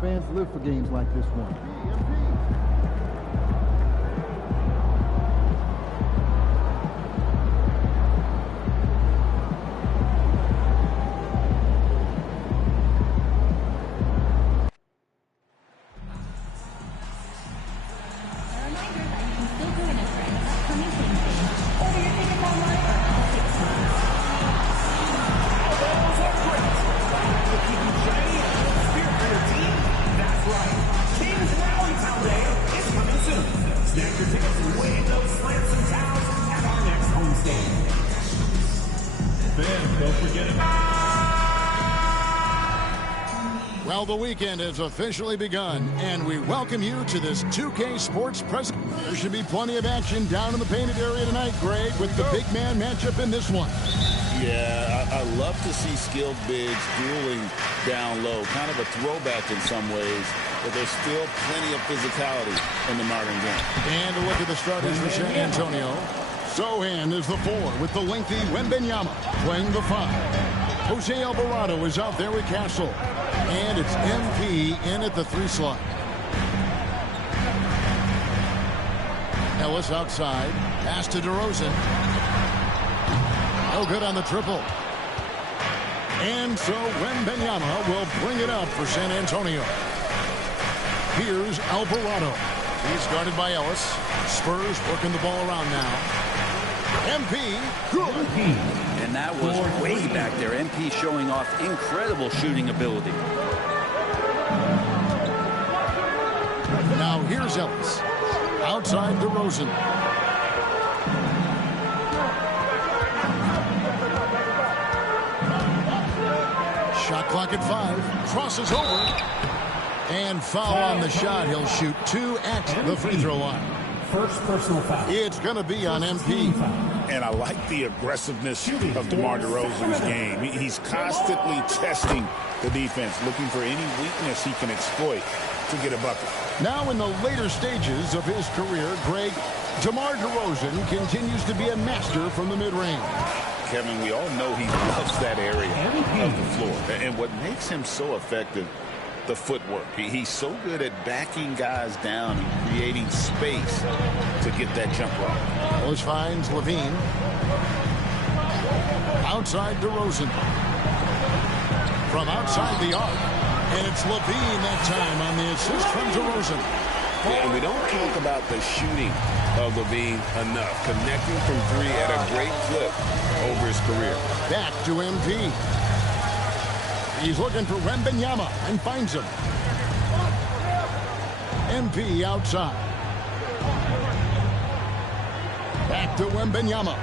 fans live for games like this one. Well, the weekend has officially begun, and we welcome you to this 2K Sports Press. There should be plenty of action down in the painted area tonight, Greg, with the big man matchup in this one. Yeah, I love to see skilled bigs dueling down low. Kind of a throwback in some ways, but there's still plenty of physicality in the modern game. And a look at the starters for San Antonio. Sohan is the 4 with the lengthy Wembanyama playing the 5. Jose Alvarado is out there with Castle. And it's MP in at the 3 slot. Ellis outside. Pass to DeRozan. No good on the triple. And so Wembanyama will bring it up for San Antonio. Here's Alvarado. He's guarded by Ellis. Spurs working the ball around now. MP, good. And that was way back there. MP showing off incredible shooting ability. Now here's Ellis. Outside DeRozan. Shot clock at 5. Crosses over. And foul on the shot. He'll shoot 2 at the free throw line. First personal foul. It's going to be on MP. And I like the aggressiveness of DeMar DeRozan's game. He's constantly testing the defense, looking for any weakness he can exploit to get a bucket. Now in the later stages of his career, Greg, DeMar DeRozan continues to be a master from the mid-range. Kevin, we all know he loves that area of the floor. And what makes him so effective, the footwork. He's so good at backing guys down and creating space to get that jump off. Ellis finds Levine. Outside DeRozan. From outside the arc. And it's Levine that time on the assist from DeRozan. Yeah, and we don't talk about the shooting of Levine enough. Connecting from 3 at a great clip over his career. Back to MP. He's looking for Wembanyama and finds him. MP outside. Back to Wembanyama.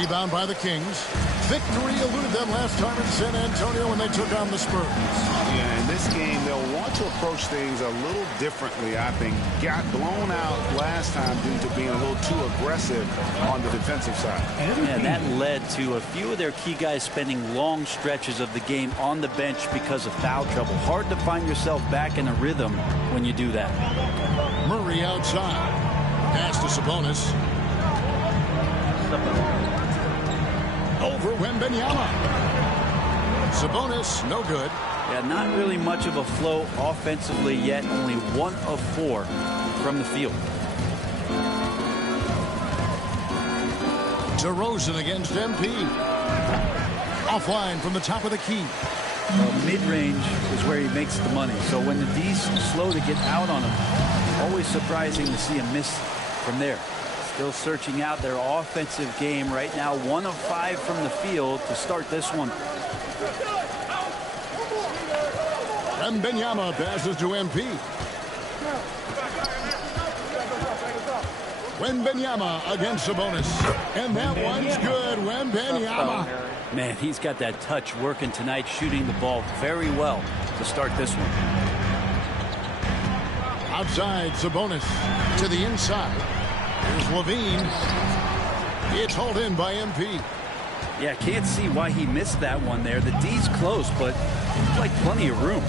Rebound by the Kings. Victory eluded them last time in San Antonio when they took on the Spurs. Yeah, in this game, they'll want to approach things a little differently, I think. Got blown out last time due to being a little too aggressive on the defensive side. And that led to a few of their key guys spending long stretches of the game on the bench because of foul trouble. Hard to find yourself back in a rhythm when you do that. Murray outside. Pass to Sabonis. Over Wembanyama. Sabonis, no good. Yeah, not really much of a flow offensively yet. Only 1 of 4 from the field. DeRozan against MP. Offline from the top of the key. Well, mid-range is where he makes the money. So when the D's slow to get out on him, always surprising to see him miss from there. Still searching out their offensive game right now. 1 of 5 from the field to start this one. Wembanyama passes to MP. Wembanyama against Sabonis. And that one's good. Wembanyama. Man, he's got that touch working tonight, shooting the ball very well to start this one. Outside, Sabonis to the inside. Here's Levine. It's hauled in by MP. Yeah, can't see why he missed that one there. The D's close, but like plenty of room.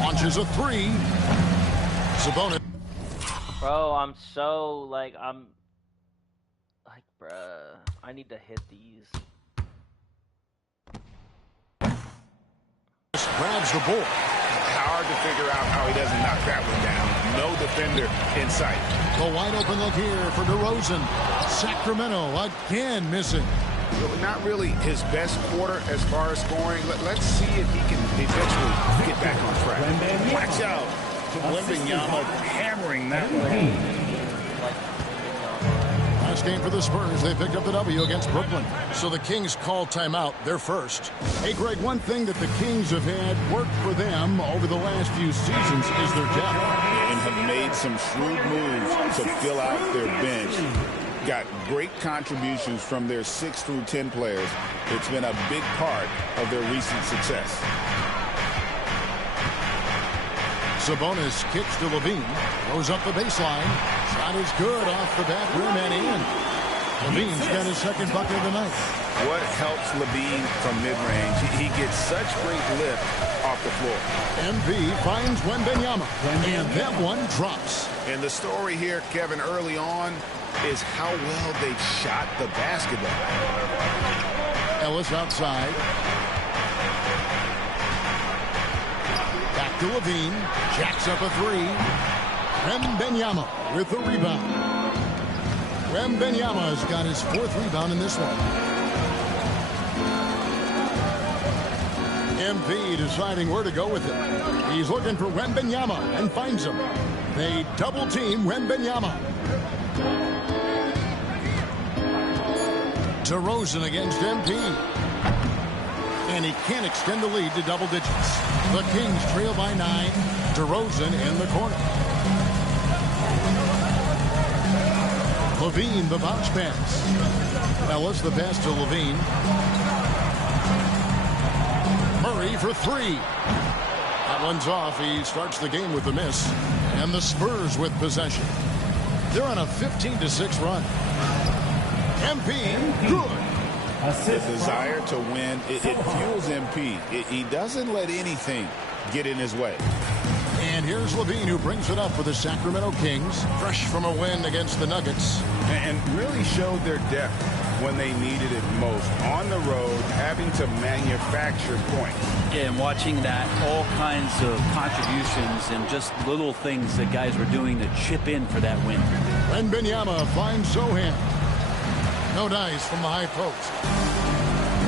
Launches a 3. Sabonis. Bro, I'm like, bruh. I need to hit these. Grabs the ball. Hard to figure out how he doesn't knock that one down. No defender in sight. The wide open look here for DeRozan. Sacramento again missing. Not really his best quarter as far as scoring. Let's see if he can eventually get back on track. Watch out. Wembanyama hammering that one. Last game for the Spurs, they picked up the W against Brooklyn. So the Kings call timeout, their first. Hey, Greg, one thing that the Kings have had work for them over the last few seasons is their depth. And have made some shrewd moves to fill out their bench. Got great contributions from their 6 through 10 players. It's been a big part of their recent success. Sabonis kicks to Levine. Goes up the baseline. Shot is good off the back rim and in. Levine's got his second bucket of the night. What helps Levine from mid-range? He gets such great lift off the floor. MV finds Wembanyama. And that one drops. And the story here, Kevin, early on is how well they shot the basketball. Ellis outside. Back to Levine. Jacks up a three. Wembanyama with the rebound. Wembanyama's got his 4th rebound in this one. MV deciding where to go with it. He's looking for Wembanyama and finds him. They double team Wembanyama. DeRozan against MP. And he can't extend the lead to double digits. The Kings trail by 9. DeRozan in the corner. Levine, the bounce pass. Ellis, the pass to Levine. Murray for 3. That one's off. He starts the game with a miss. And the Spurs with possession. They're on a 15-6 run. MP, good. The desire to win, it fuels MP. He doesn't let anything get in his way. And here's Levine, who brings it up for the Sacramento Kings, fresh from a win against the Nuggets. And really showed their depth when they needed it most. On the road, having to manufacture points. Yeah, and watching that, all kinds of contributions and just little things that guys were doing to chip in for that win. Wembanyama finds Sohan. No dice from the high post.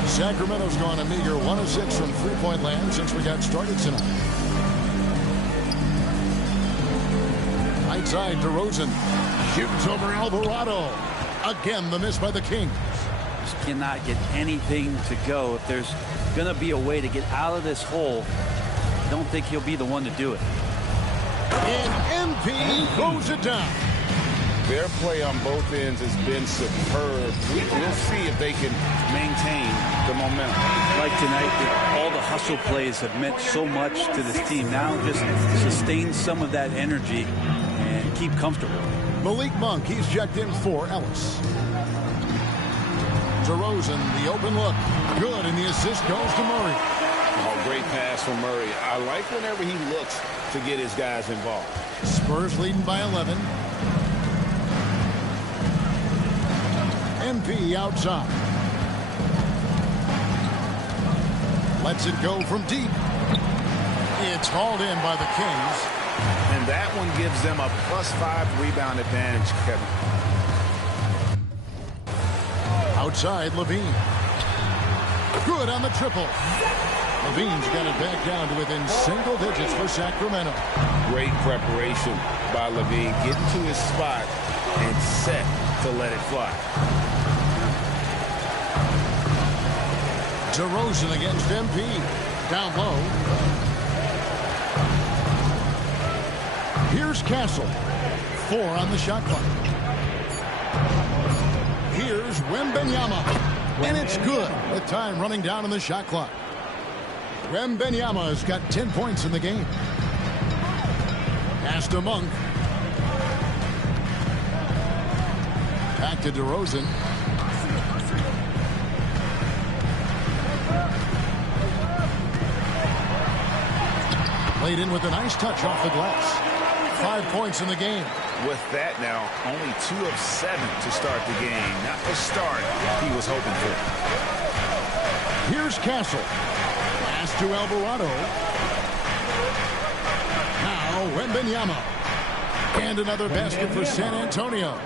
Sacramento's gone a meager 1 of 6 from three-point land since we got started tonight. Right side, DeRozan shoots over Alvarado. Again, the miss by the Kings. Just cannot get anything to go. If there's going to be a way to get out of this hole, I don't think he'll be the one to do it. And MP throws it down. Their play on both ends has been superb. We'll see if they can maintain the momentum. Like tonight, all the hustle plays have meant so much to this team. Now just sustain some of that energy and keep comfortable. Malik Monk, he's checked in for Ellis. DeRozan, the open look. Good, and the assist goes to Murray. Oh, great pass from Murray. I like whenever he looks to get his guys involved. Spurs leading by 11. MP outside. Lets it go from deep. It's hauled in by the Kings. And that one gives them a +5 rebound advantage, Kevin. Outside, Levine. Good on the triple. Levine's got it back down to within single digits for Sacramento. Great preparation by Levine. Getting to his spot and set to let it fly. DeRozan against MP. Down low. Here's Castle. 4 on the shot clock. Here's Wembanyama. And it's good. The time running down on the shot clock. Wembanyama's got 10 points in the game. Pass to Monk. Back to DeRozan. Played in with a nice touch off the glass. 5 points in the game. With that now, only 2 of 7 to start the game. Not the start he was hoping for. Here's Castle. Pass to Alvarado. Now Wembanyama. And another basket for San Antonio.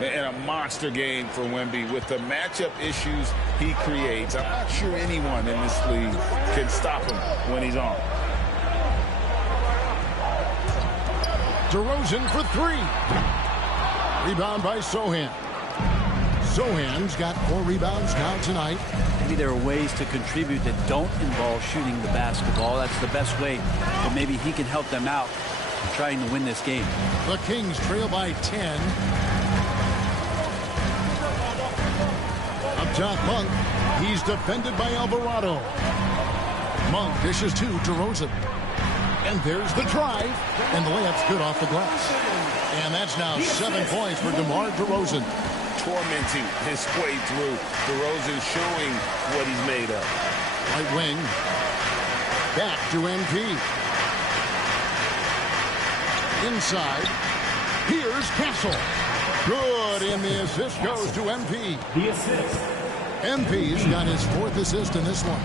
And a monster game for Wemby with the matchup issues he creates. I'm not sure anyone in this league can stop him when he's on. DeRozan for 3. Rebound by Sohan. Sohan's got 4 rebounds now tonight. Maybe there are ways to contribute that don't involve shooting the basketball. That's the best way that maybe he can help them out in trying to win this game. The Kings trail by 10. Up top, Monk. He's defended by Alvarado. Monk dishes to DeRozan. And there's the drive. And the layup's good off the glass. And that's now 7 points for DeMar DeRozan. Tormenting his way through. DeRozan showing what he's made of. Right wing. Back to MP. Inside. Here's Castle. Good, and the assist goes to MP. The assist. MP's got his 4th assist in this one.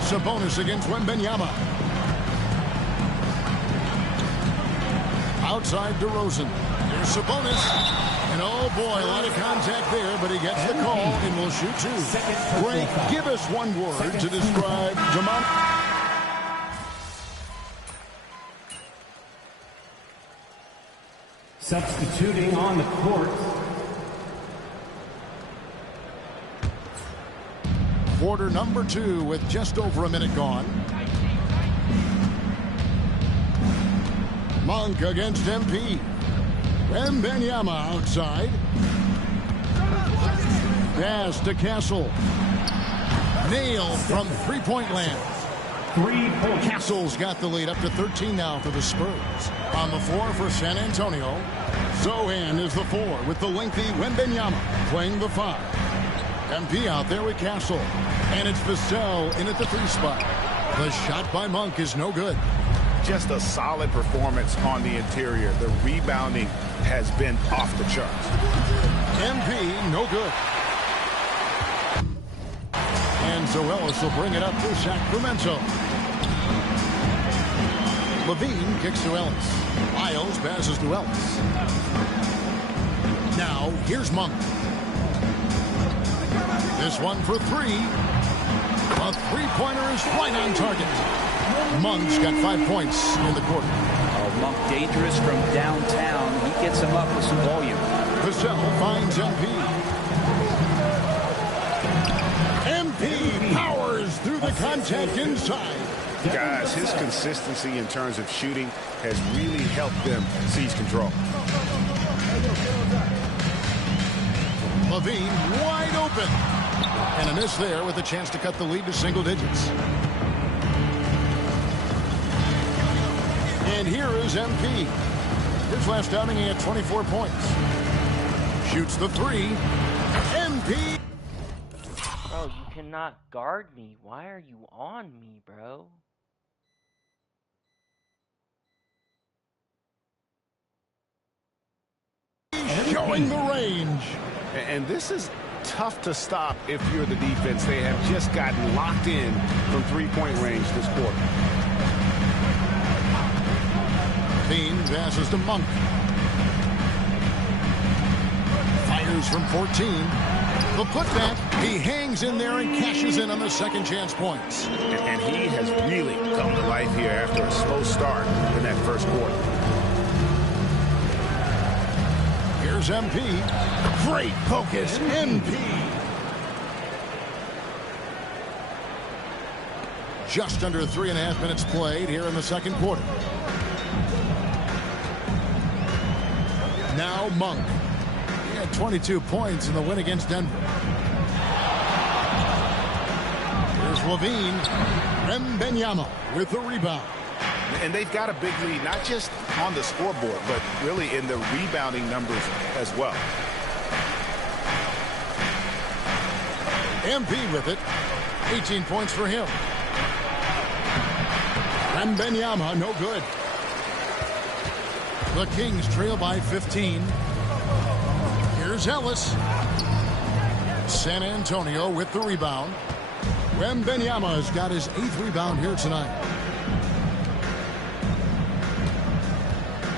Sabonis against Wembanyama. Outside DeRozan. Here's Sabonis. And oh boy, a lot of contact there, but he gets the call and will shoot 2. Frank, give us one word to describe DeMar. Substituting on the court. Quarter number 2 with just over a minute gone. Monk against MP. Wembanyama outside. Pass to Castle. Nailed from three-point land. 3 points. Castle's got the lead up to 13 now for the Spurs. On the floor for San Antonio. Sohan is the 4 with the lengthy Wembanyama playing the 5. MP out there with Castle. And it's Vassell in at the 3 spot. The shot by Monk is no good. Just a solid performance on the interior. The rebounding has been off the charts. MP, no good. And so Ellis will bring it up for Sacramento. Levine kicks to Ellis. Miles passes to Ellis. Now, here's Monk. This one for 3. A three-pointer is right on target. Monk's got 5 points in the quarter. Oh, Monk dangerous from downtown. He gets him up with some volume. Vassell finds MP. MP powers through the contact inside. Guys, his consistency in terms of shooting has really helped them seize control. Levine wide open. And a miss there with a chance to cut the lead to single digits. And here is MP. His last outing, he had 24 points. Shoots the 3. MP. Bro, you cannot guard me. Why are you on me, bro? Showing the range. And this is tough to stop if you're the defense. They have just gotten locked in from three-point range this quarter. Bean passes to Monk. Fires from 14. The putback. He hangs in there and cashes in on the second chance points. And he has really come to life here after a slow start in that first quarter. Here's MP. Great focus. MP. Just under 3.5 minutes played here in the second quarter. Now Monk. He had 22 points in the win against Denver. Here's Levine. Wembanyama with the rebound. And they've got a big lead, not just on the scoreboard, but really in the rebounding numbers as well. MP with it. 18 points for him. Wembanyama, no good. The Kings trail by 15. Here's Ellis. San Antonio with the rebound. Wembanyama has got his 8th rebound here tonight.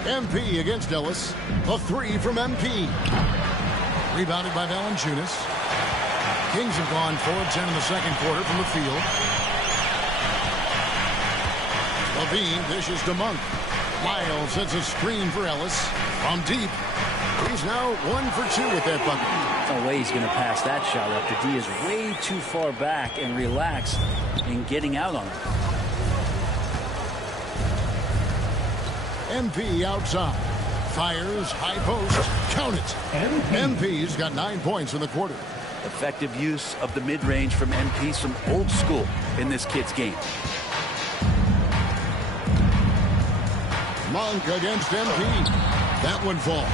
MP against Ellis. A 3 from MP. Rebounded by Valanciunas. Kings have gone 4 of 10 in the second quarter from the field. Levine dishes to Monk. Miles sets a screen for Ellis from deep. He's now 1 for 2 with that bucket. No way he's going to pass that shot after D is way too far back and relaxed in getting out on it. MP outside. Fires, high post. Count it. MP's got 9 points in the quarter. Effective use of the mid-range from MP, some old school in this kid's game. Monk against MP. That one falls.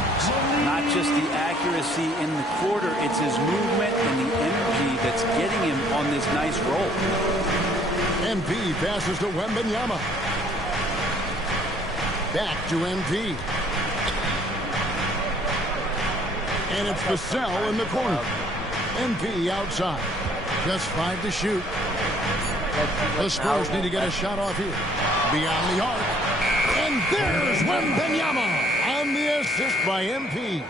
Not just the accuracy in the quarter, it's his movement and the energy that's getting him on this nice roll. MP passes to Wembanyama. Back to MP. And it's Vassell in the corner. MP outside. Just 5 to shoot. The Spurs need to get a shot off here. Beyond the arc. And there's Wembanyama on the assist by MP.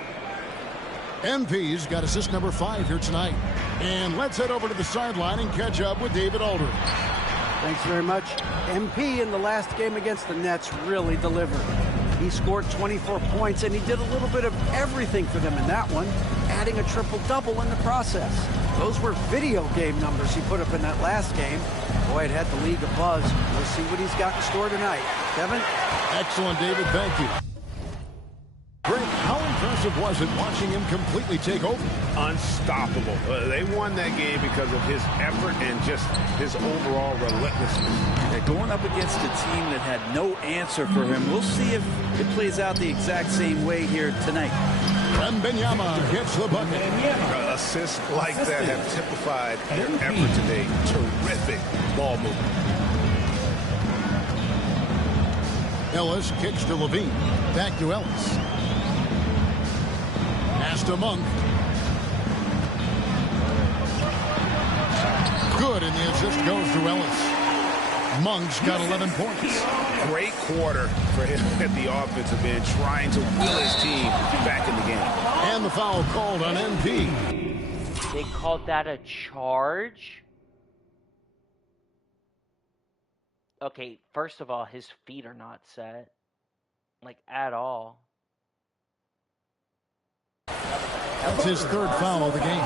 MP's got assist number 5 here tonight. And let's head over to the sideline and catch up with David Aldridge. Thanks very much. MP in the last game against the Nets really delivered. He scored 24 points, and he did a little bit of everything for them in that one, adding a triple-double in the process. Those were video game numbers he put up in that last game. Boy, it had the league abuzz. We'll see what he's got in store tonight. Kevin? Excellent, David. Thank you. Greg, how impressive was it watching him completely take over? Unstoppable. They won that game because of his effort and just his overall relentlessness. They're going up against a team that had no answer for him. We'll see if it plays out the exact same way here tonight. Wembanyama gets the bucket. Assists like that have typified their effort today. Terrific ball movement. Ellis kicks to Levine. Back to Ellis. Pass to Monk. Good, and the assist goes to Ellis. Monk's got 11 points. Great quarter for him at the offensive end, trying to will his team back in the game. And the foul called on MP. They called that a charge? Okay, first of all, his feet are not set. Like, at all. That's his 3rd foul of the game.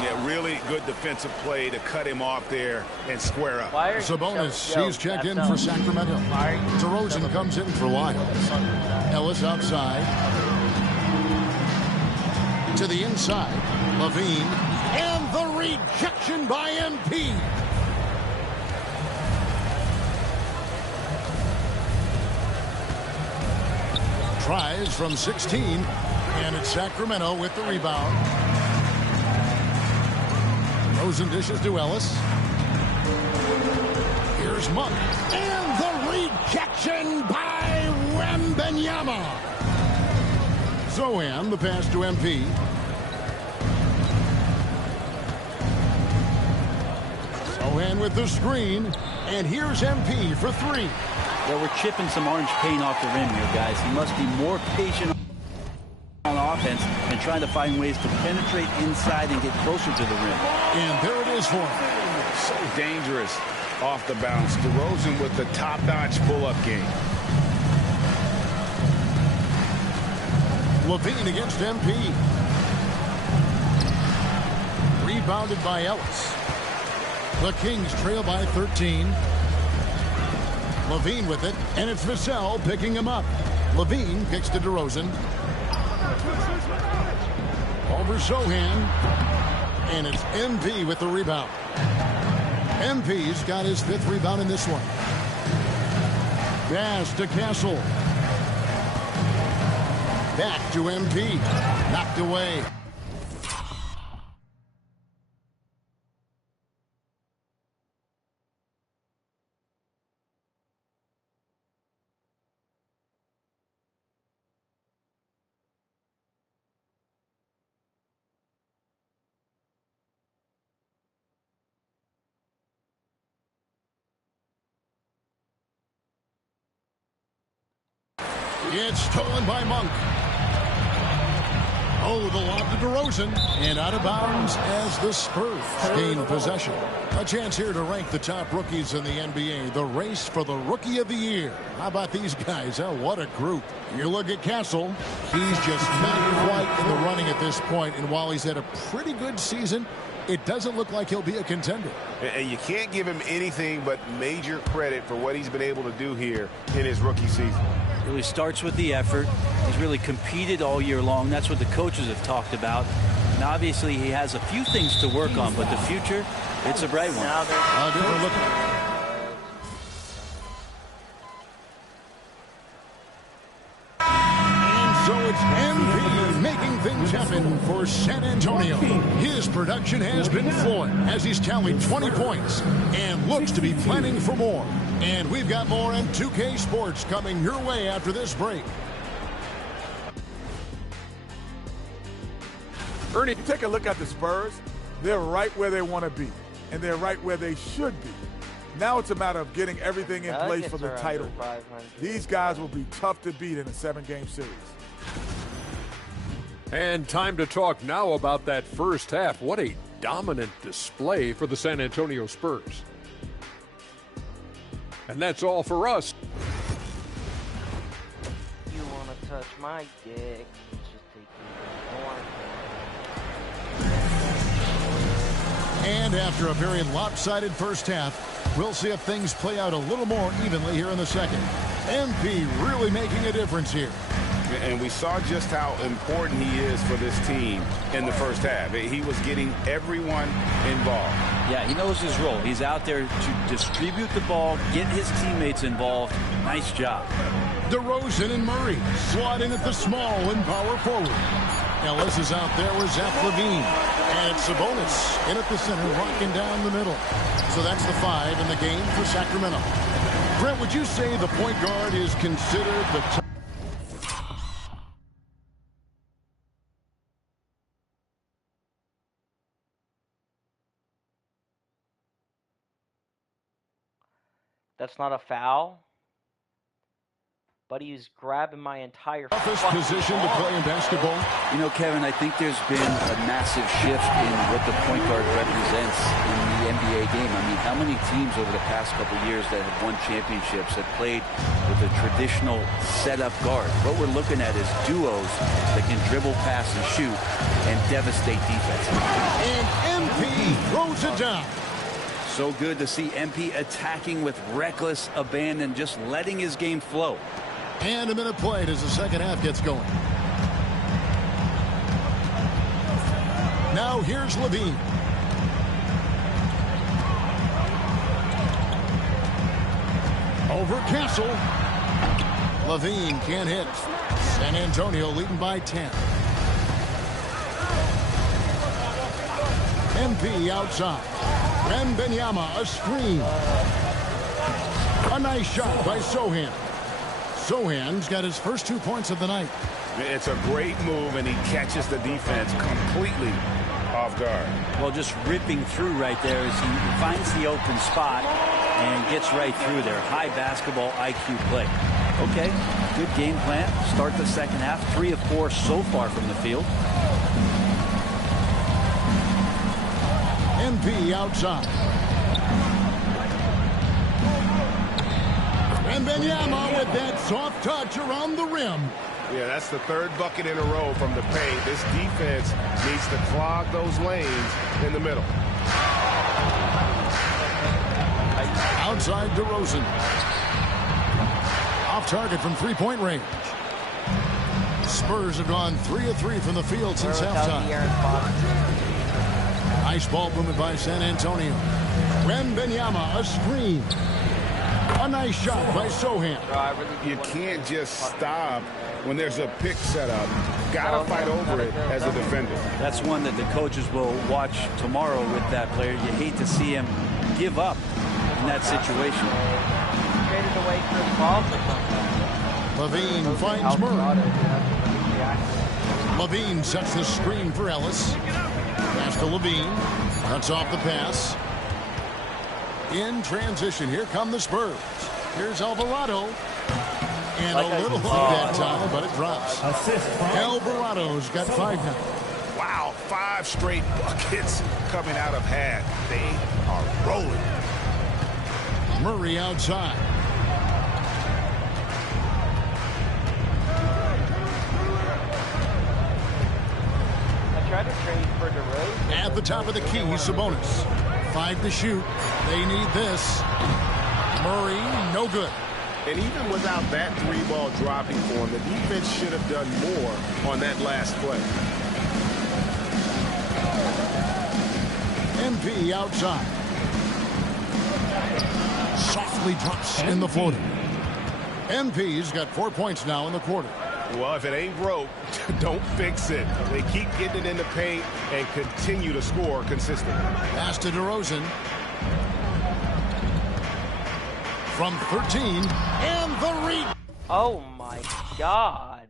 Yeah, really good defensive play to cut him off there and square up. Sabonis, he's checked in for Sacramento. DeRozan comes in for Lyles. Ellis outside. To the inside. Levine. And the rejection by MP. Tries from 16. And it's Sacramento with the rebound. Rosen dishes to Ellis. Here's Monk. And the rejection by Wembanyama. Zohan, the pass to MP. Zohan with the screen. And here's MP for 3. Well, we're chipping some orange paint off the rim here, guys. He must be more patient on offense and trying to find ways to penetrate inside and get closer to the rim. And there it is for him. So dangerous off the bounce. DeRozan with the top-notch pull-up game. Levine against MP. Rebounded by Ellis. The Kings trail by 13. Levine with it, and it's Vassell picking him up. Levine kicks to DeRozan. Over Zohan. And it's MP with the rebound. MP's got his 5th rebound in this one. Pass to Castle. Back to MP. Knocked away. It's stolen by Monk. Oh, the lob to DeRozan. And out of bounds as the Spurs gain possession. A chance here to rank the top rookies in the NBA. The race for the Rookie of the Year. How about these guys? Oh, what a group. You look at Castle. He's just not quite in the running at this point. And while he's had a pretty good season, it doesn't look like he'll be a contender. And you can't give him anything but major credit for what he's been able to do here in his rookie season. Really starts with the effort. He's really competed all year long. That's what the coaches have talked about. And obviously he has a few things to work on, but the future, it's a bright one. A different look. And so it's MP making things happen for San Antonio. His production has been flowing as he's tallied 20 points and looks to be planning for more. And we've got more on 2K Sports coming your way after this break. Ernie, you take a look at the Spurs. They're right where they want to be, and they're right where they should be. Now it's a matter of getting everything in place for the title. These guys will be tough to beat in a 7-game series. And time to talk now about that first half. What a dominant display for the San Antonio Spurs. And that's all for us. You want to touch my dick? Just take me. And after a very lopsided first half, we'll see if things play out a little more evenly here in the second. MP really making a difference here. And we saw just how important he is for this team in the first half. He was getting everyone involved. Yeah, he knows his role. He's out there to distribute the ball, get his teammates involved. Nice job. DeRozan and Murray slot in at the small and power forward. Ellis is out there with Zach LaVine. And it's Sabonis in at the center, rocking down the middle. So that's the 5 in the game for Sacramento. Brent, would you say the point guard is considered the top? That's not a foul. But he's grabbing my entire toughest position to play in basketball. You know, Kevin, I think there's been a massive shift in what the point guard represents in the NBA game. I mean, how many teams over the past couple of years that have won championships have played with a traditional setup guard? What we're looking at is duos that can dribble, pass, and shoot and devastate defense. And MP throws it down. So good to see MP attacking with reckless abandon, just letting his game flow. And a minute played as the second half gets going. Now here's LaVine. Over Castle. LaVine can't hit. San Antonio leading by 10. MP outside. Wembanyama, a screen. A nice shot by Sohan. Sohan's got his first 2 points of the night. It's a great move, and he catches the defense completely off guard. Well, just ripping through right there as he finds the open spot and gets right through there. High basketball IQ play. Okay, good game plan. Start the second half. 3 of 4 so far from the field. MP outside. Wembanyama with that soft touch around the rim. Yeah, that's the 3rd bucket in a row from the paint. This defense needs to clog those lanes in the middle. Outside DeRozan. Off target from 3-point range. Spurs have gone 3 of 3 from the field since halftime. Nice ball movement by San Antonio. Wembanyama, a screen. A nice shot by Sohan. You can't just stop when there's a pick set up. Got to fight over it as a defender. That's one that the coaches will watch tomorrow with that player. You hate to see him give up in that situation. LaVine finds Murray. LaVine sets the screen for Ellis. Pass to LaVine. Cuts off the pass. In transition, here come the Spurs. Here's Alvarado. And a little like that time, but it drops. Alvarado's got 5 now. Wow, 5 straight buckets coming out of half. They are rolling. Murray outside. Try to trade for DeRozan. At the top of the key, Sabonis. 5 to shoot. They need this. Murray, no good. And even without that 3-ball dropping for him, the defense should have done more on that last play. MP outside. Softly drops in the floater. MP's got 4 points now in the quarter. Well, if it ain't broke, don't fix it. They keep getting it in the paint and continue to score consistently. Pass to DeRozan. From 13, and the read. Oh my God.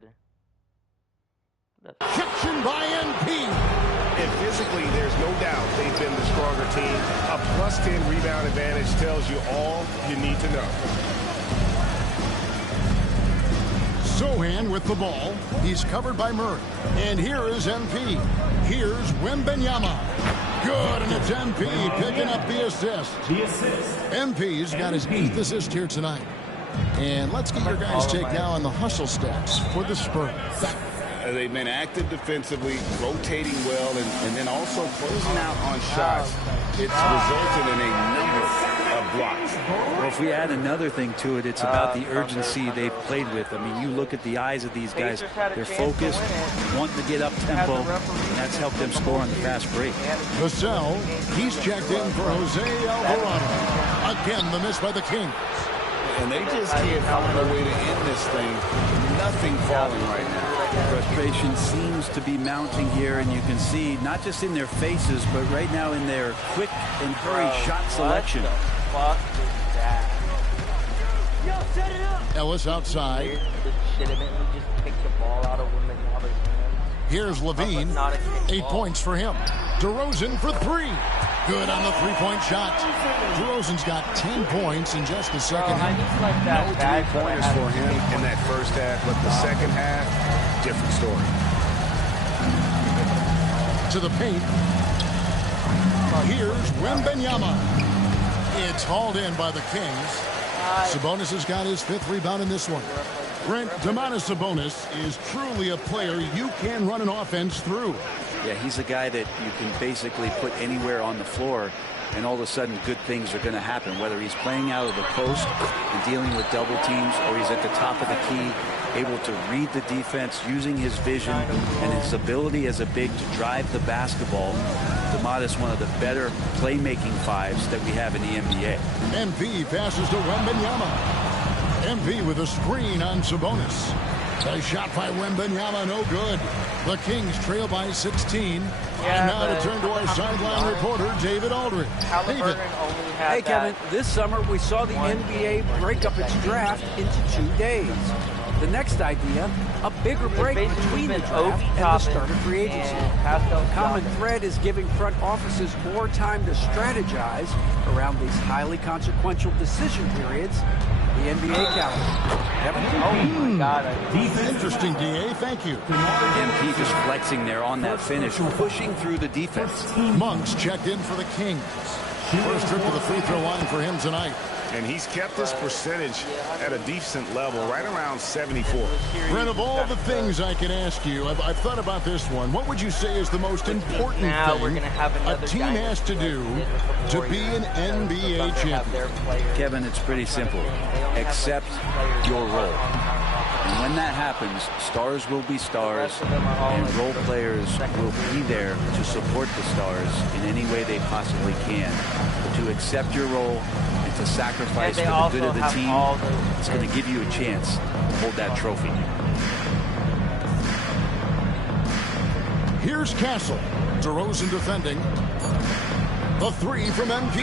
Catching by MP. And physically, there's no doubt they've been the stronger team. A +10 rebound advantage tells you all you need to know. Sohan with the ball. He's covered by Murray. And here is MP. Here's Wembanyama. Good, and it's MP picking up the assist. MP's got his 8th assist here tonight. And let's get your guys' take now on the hustle stats for the Spurs. They've been active defensively, rotating well, and then also closing out on shots. It's resulted in a number of blocks. Well, if we add another thing to it, it's about the urgency they've played with. I mean, you look at the eyes of these guys. They're focused, wanting to get up tempo, and that's helped them score on the fast break. Vassell, he's checked in for Jose Alvarado. Again, the miss by the Kings. And they just can't find a way to end this thing. Nothing falling right now. Frustration seems to be mounting here, and you can see not just in their faces, but right now in their quick and hurried shot selection. What the fuck is that? Ellis outside. Legitimately just picked the ball out of Wembanyama's hands. Here's Levine. 8 points for him. DeRozan for 3. Good on the 3-point shot. DeRozan's got 10 points in just the second half. No 3-pointers for him in that first half, but the second half, different story. To the paint. Here's Wembanyama. It's hauled in by the Kings. Sabonis has got his 5th rebound in this one. Brent, Domantas Sabonis is truly a player you can run an offense through. Yeah, he's a guy that you can basically put anywhere on the floor, and all of a sudden good things are going to happen, whether he's playing out of the post and dealing with double teams, or he's at the top of the key, able to read the defense, using his vision and his ability as a big to drive the basketball. Domantas, one of the better playmaking 5s that we have in the NBA. MP passes to Wembanyama. MP with a screen on Sabonis. A shot by Wembanyama, no good. The Kings trail by 16. And now to turn to our sideline reporter, David Aldridge. David. Hey, Kevin, this summer we saw the NBA break up its draft into 2 days. The next idea, a bigger break between the draft and the start of free agency. The common thread is giving front offices more time to strategize around these highly consequential decision periods. The NBA calendar. Oh my God. Interesting, DA. Thank you. MP just flexing there on that finish, pushing through the defense. Monks checked in for the Kings. First trip to the free throw line for him tonight. And he's kept this percentage at a decent level, right around 74. Brent, of all the things I can ask you, I've thought about this one. What would you say is the most important thing a team has to do to be an NBA champion? Kevin, it's pretty simple. Accept your role. And when that happens, stars will be stars, and role players will be there to support the stars in any way they possibly can. But to accept your role and to sacrifice for the good of the team, it's going to give you a chance to hold that trophy. Here's Castle. DeRozan defending. The 3 from MP.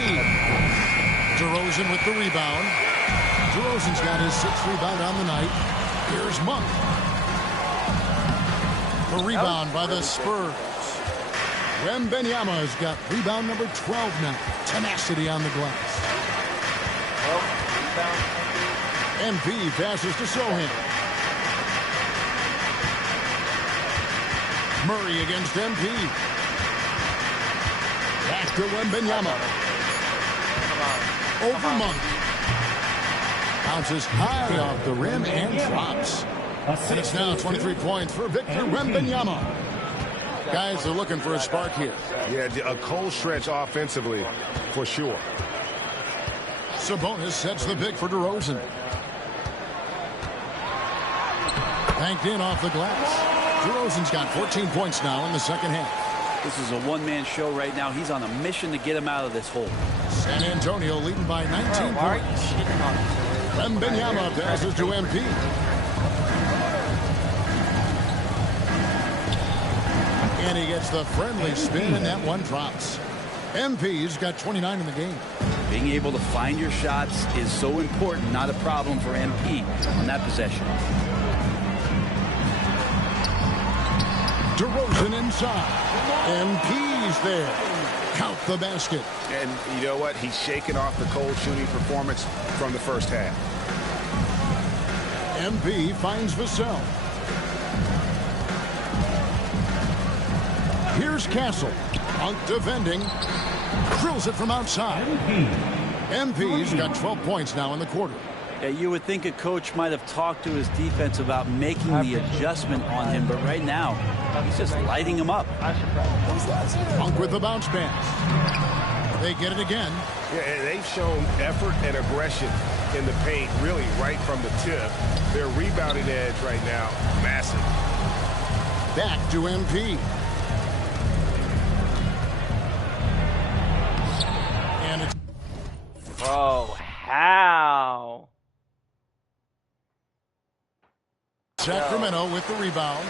DeRozan with the rebound. DeRozan's got his 6th rebound on the night. Here's Monk. The rebound by the Spurs. Wembanyama's got rebound number 12 now. Tenacity on the glass. MP passes to Sohan. Murray against MP. Back to Wembanyama. Over Monk. Bounces high off the rim and drops. And it's now 23 points for Victor Wembanyama. Guys are looking for a spark here. Yeah, a cold stretch offensively, for sure. Sabonis sets the pick for DeRozan. Banked in off the glass. DeRozan's got 14 points now in the second half. This is a one-man show right now. He's on a mission to get him out of this hole. San Antonio leading by 19 points. Wembanyama passes to MP. And he gets the friendly spin, and that one drops. MP's got 29 in the game. Being able to find your shots is so important, not a problem for MP on that possession. DeRozan inside. MP's there. Count the basket. And you know what? He's shaking off the cold shooting performance from the first half. MP finds Vassell. Here's Castle. Monk defending. Drills it from outside. MP's got 12 points now in the quarter. Yeah, you would think a coach might have talked to his defense about making the adjustment on him, but right now, he's just lighting him up. Monk with the bounce pass. They get it again. Yeah, they've shown effort and aggression in the paint, really right from the tip. Their rebounding edge right now, massive. Back to MP. And it's... Bro, how? Sacramento with the rebound.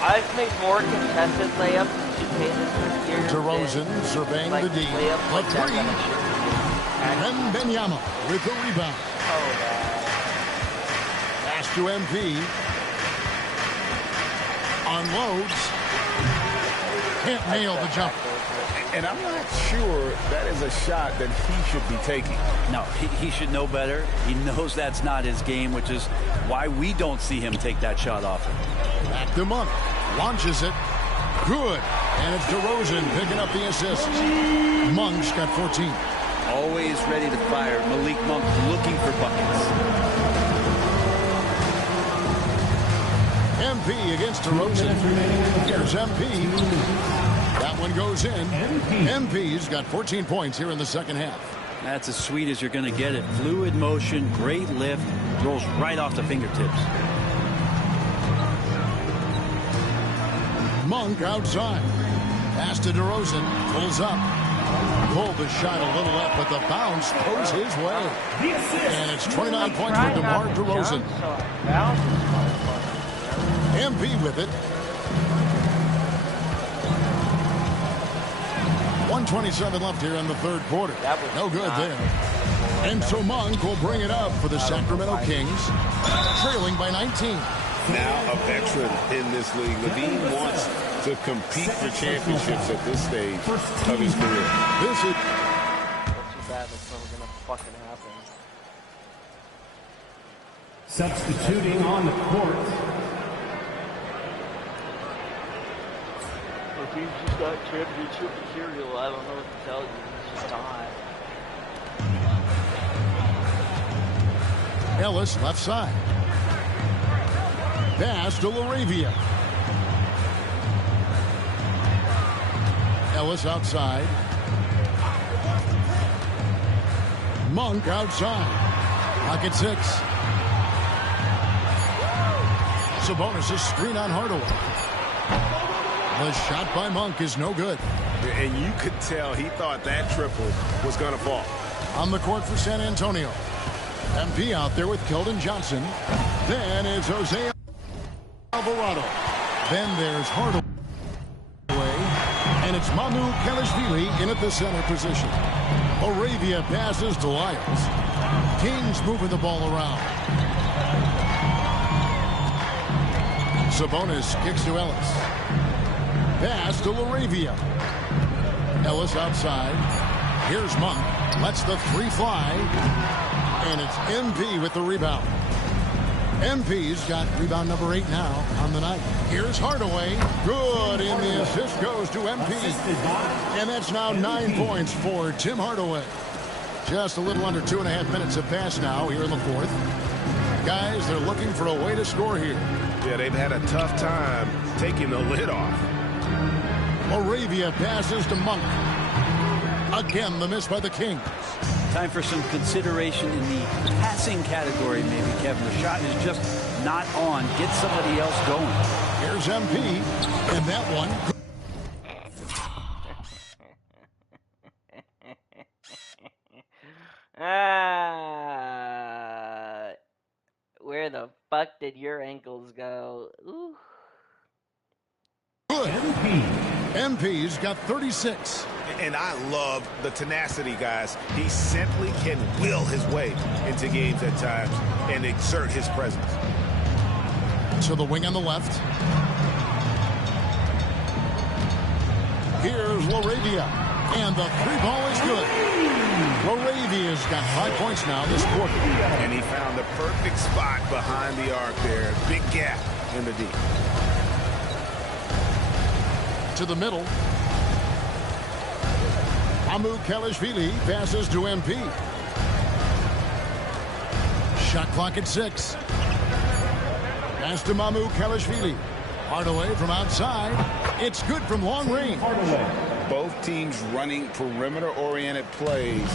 I've made more contested layups in 2K this year. DeRozan surveying the D. The three. And Wembanyama with the rebound. Pass to MP. Unloads. Can't nail the jumper. And I'm not sure that is a shot that he should be taking. No, he should know better. He knows that's not his game, which is why we don't see him take that shot often. Back to Monk. Launches it. Good. And it's DeRozan picking up the assist. Monk's got 14. Always ready to fire. Malik Monk looking for buckets. MP against DeRozan. Here's MP. That one goes in. MP's got 14 points here in the second half. That's as sweet as you're going to get it. Fluid motion, great lift, rolls right off the fingertips. Monk outside. Pass to DeRozan. Pulls up. Pulled the shot a little up, but the bounce goes his way. And it's 29 points for DeMar DeRozan. MP with it. 1:27 left here in the third quarter. No good there. And so Monk will bring it up for the Sacramento Kings, trailing by 19. Now a veteran in this league. Levine wants to compete for championships at this stage of his career. This is... Too bad that's never going to fucking happen. Substituting on the court. If he's just got championship material, I don't know what to tell you. He's just not. Ellis left side. Pass to LaRavia. Ellis outside. Monk outside. Pocket 6. Sabonis' screen on Hardaway. The shot by Monk is no good. And you could tell he thought that triple was going to fall. On the court for San Antonio. MP out there with Keldon Johnson. Then it's Jose Alvarado. Then there's Hardaway. And it's Manu Kelishvili in at the center position. Arabia passes to Lyles. Kings moving the ball around. Sabonis kicks to Ellis. Pass to LaRavia. Ellis outside. Here's Monk. Lets the three fly. And it's MP with the rebound. MP's got rebound number 8 now on the night. Here's Hardaway. Good, and the assist goes to MP. And that's now 9 points for Tim Hardaway. Just a little under 2.5 minutes have passed now here in the fourth. Guys, they're looking for a way to score here. Yeah, they've had a tough time taking the lid off. Moravia passes to Monk. Again, the miss by the Kings. Time for some consideration in the passing category, maybe, Kevin. The shot is just not on. Get somebody else going. Here's MP, and that one. Where the fuck did your ankles go? Ooh. Good. MP's got 36. And I love the tenacity, guys. He simply can will his way into games at times and exert his presence. To the wing on the left. Here's Laravia. And the 3 ball is good. Laravia's got 5 points now this quarter. And he found the perfect spot behind the arc there. Big gap in the D. To the middle. Amu Kalashvili passes to MP. Shot clock at 6. Pass to Mamu Kalashvili. Hardaway from outside. It's good from long range. Both teams running perimeter-oriented plays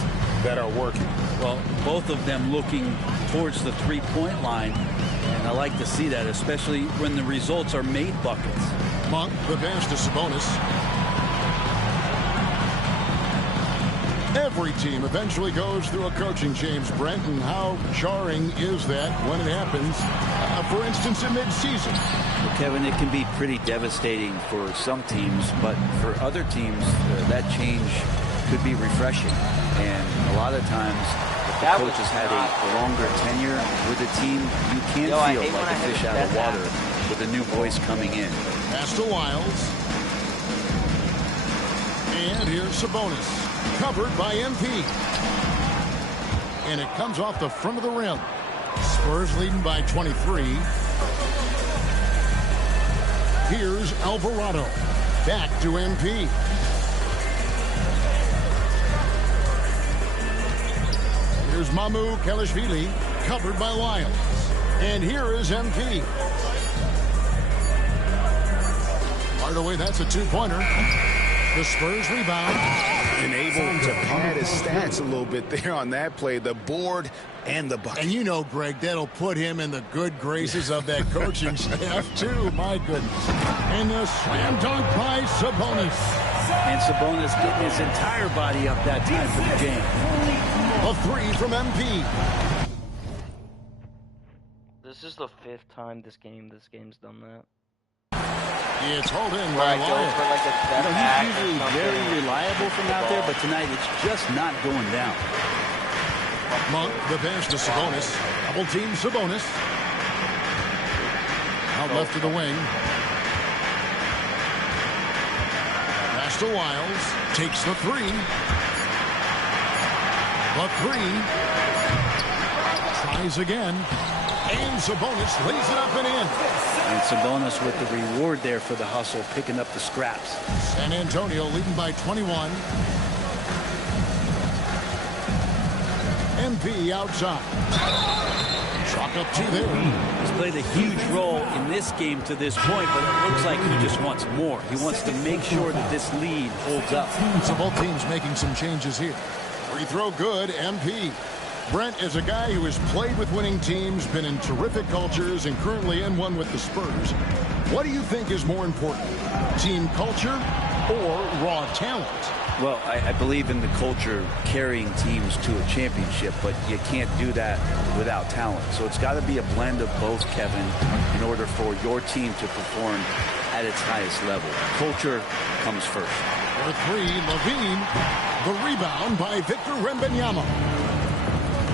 that are working. Well, both of them looking towards the three-point line. And I like to see that, especially when the results are made buckets. Monk, the pass to Sabonis. Every team eventually goes through a coaching change, Brent, and how jarring is that when it happens, for instance, in mid-season? Well, Kevin, it can be pretty devastating for some teams, but for other teams, that change could be refreshing. And a lot of times, if the coach has had a longer tenure with the team, you can feel like a fish out of water with a new voice coming in. Pass to Wiles. And here's Sabonis. Covered by MP. And it comes off the front of the rim. Spurs leading by 23. Here's Alvarado. Back to MP. Here's Mamu Kalashvili. Covered by Wiles. And here is MP. Hardaway, that's a 2-pointer. The Spurs rebound. And able to pad his stats a little bit there on that play. The board and the bucket. And you know, Greg, that'll put him in the good graces of that coaching staff, too. My goodness. And the slam dunk by Sabonis. And Sabonis getting his entire body up that time for the game. A 3 from MP. This is the 5th time this game's done that. It's hold in by Wyatt. He's usually very reliable from out there, but tonight it's just not going down. Monk, the pass to Sabonis. Double team Sabonis. Out left to the wing. Pass to Wiles. Takes the 3. The 3. Tries again. And Sabonis lays it up and in. And Sabonis with the reward there for the hustle, picking up the scraps. San Antonio leading by 21. MP outside. Chalk up 2 there. He's played a huge role in this game to this point, but it looks like he just wants more. He wants to make sure that this lead holds up. So both teams making some changes here. Free throw good, MP. Brent is a guy who has played with winning teams, been in terrific cultures, and currently in one with the Spurs. What do you think is more important, team culture or raw talent? Well, I believe in the culture carrying teams to a championship, but you can't do that without talent. So it's got to be a blend of both, Kevin, in order for your team to perform at its highest level. Culture comes first. For 3, Levine. The rebound by Victor Wembanyama.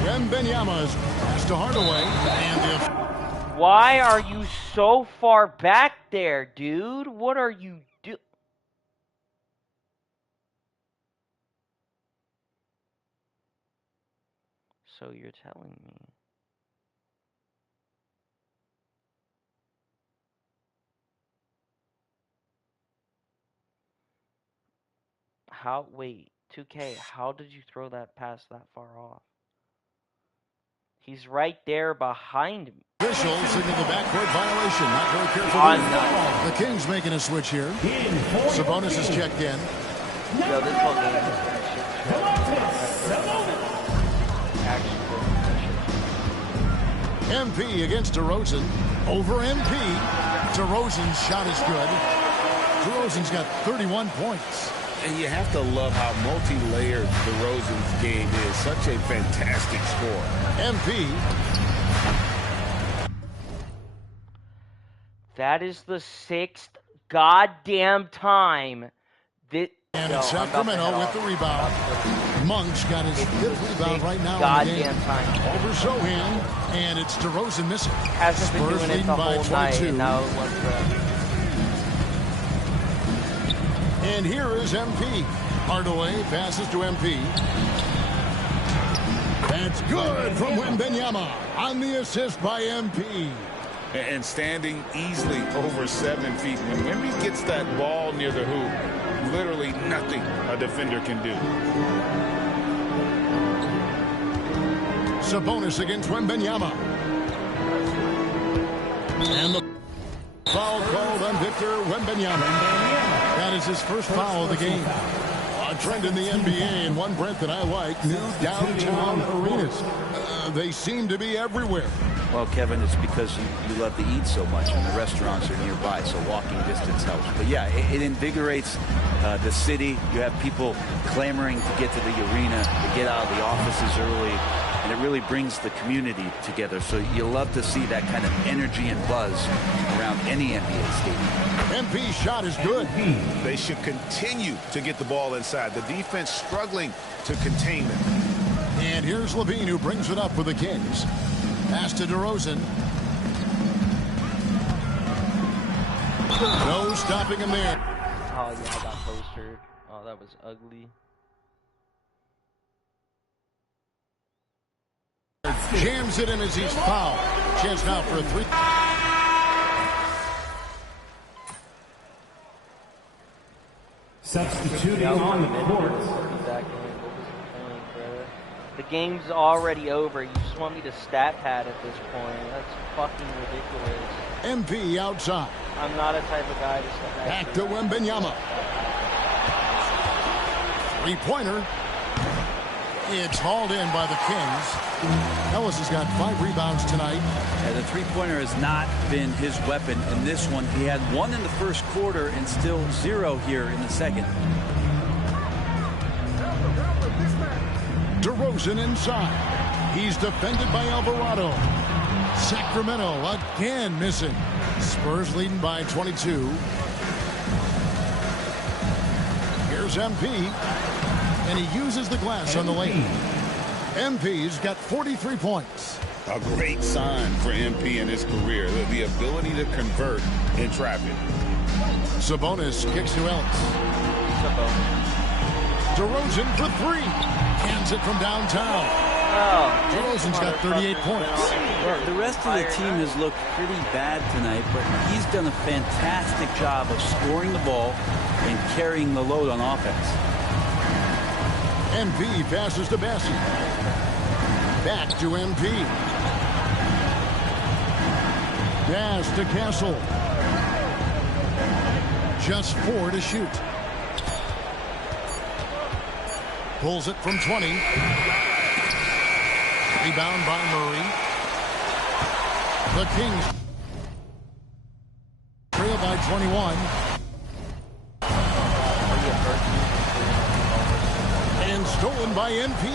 Wembanyama's pass to Hardaway. And if... Why are you so far back there, dude? What are you doing? So you're telling me Wait, 2K, how did you throw that pass that far off? He's right there behind me. Official signal the backcourt violation. Not very careful. The Kings making a switch here. Sabonis is checked in. Yo, this whole game is going to shit. MP against DeRozan. Over MP. DeRozan's shot is good. DeRozan's got 31 points. And you have to love how multi-layered DeRozan's game is. Such a fantastic score. MP. That is the 6th goddamn time that. And Sacramento with the rebound. Monk's got his 5th rebound right now. Goddamn time. Over Zohan, and it's DeRozan missing. Hasn't been doing it the whole night. And now it was And here is MP. Hardaway passes to MP. That's good from Wembanyama on the assist by MP. And standing easily over 7 feet. When Wemby gets that ball near the hoop, literally nothing a defender can do. Sabonis against Wembanyama. And the foul called on Victor Wembanyama. That is his first foul of the game. A trend in the NBA, and one, Brent, that I like, new downtown arenas. They seem to be everywhere. Well, Kevin, it's because you love to eat so much, and the restaurants are nearby, so walking distance helps. But yeah, it invigorates the city. You have people clamoring to get to the arena, to get out of the offices early, and it really brings the community together. So you love to see that kind of energy and buzz around any NBA stadium. MP's shot is good. They should continue to get the ball inside. The defense struggling to contain them. And here's Levine, who brings it up for the Kings. Pass to DeRozan. No stopping him there. Oh, yeah, I got postered. Oh, that was ugly. Jams at him as he's fouled. Chance now for a 3. Substituting on the court. The game's already over. You just want me to stat pad at this point. That's fucking ridiculous. MP outside. I'm not a type of guy to step back to Wembanyama. 3-pointer. It's hauled in by the Kings. Ellis has got 5 rebounds tonight. Yeah, the 3-pointer has not been his weapon in this one. He had 1 in the first quarter and still 0 here in the second. DeRozan inside. He's defended by Alvarado. Sacramento again missing. Spurs leading by 22. Here's MP. And he uses the glass on the lane. MP's got 43 points. A great sign for MP in his career. The ability to convert in traffic. Sabonis kicks to Ellis. DeRozan for 3. Cans it from downtown. DeRozan's got 38 points. Well, the rest of the team has looked pretty bad tonight, but he's done a fantastic job of scoring the ball and carrying the load on offense. MP passes to Bassi. Back to MP. Pass to Castle. Just 4 to shoot. Pulls it from 20. Rebound by Murray. The Kings trail by 21. And stolen by MP.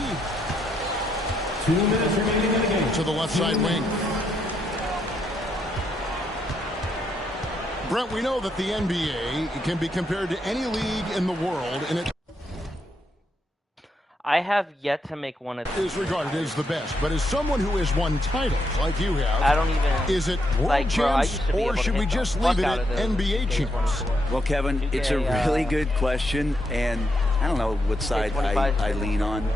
2 minutes remaining in the game. To the left side wing. Brent, we know that the NBA can be compared to any league in the world, and it I have yet to make one of these. Is regarded as the best, but as someone who has won titles like you have, I don't even. Is it world champs, or should we just leave it at NBA champs? Well, Kevin, it's a really good question, and I don't know what side I lean on.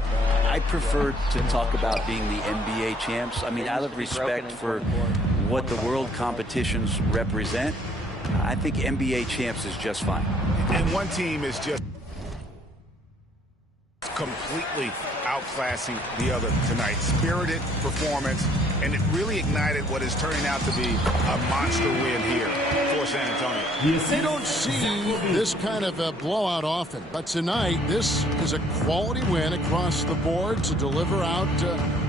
I prefer to talk about being the NBA champs. I mean, out of respect for what the world competitions represent, I think NBA champs is just fine. And one team is just completely outclassing the other tonight. Spirited performance, and it really ignited what is turning out to be a monster win here for San Antonio. You don't see this kind of a blowout often, but tonight this is a quality win across the board to deliver out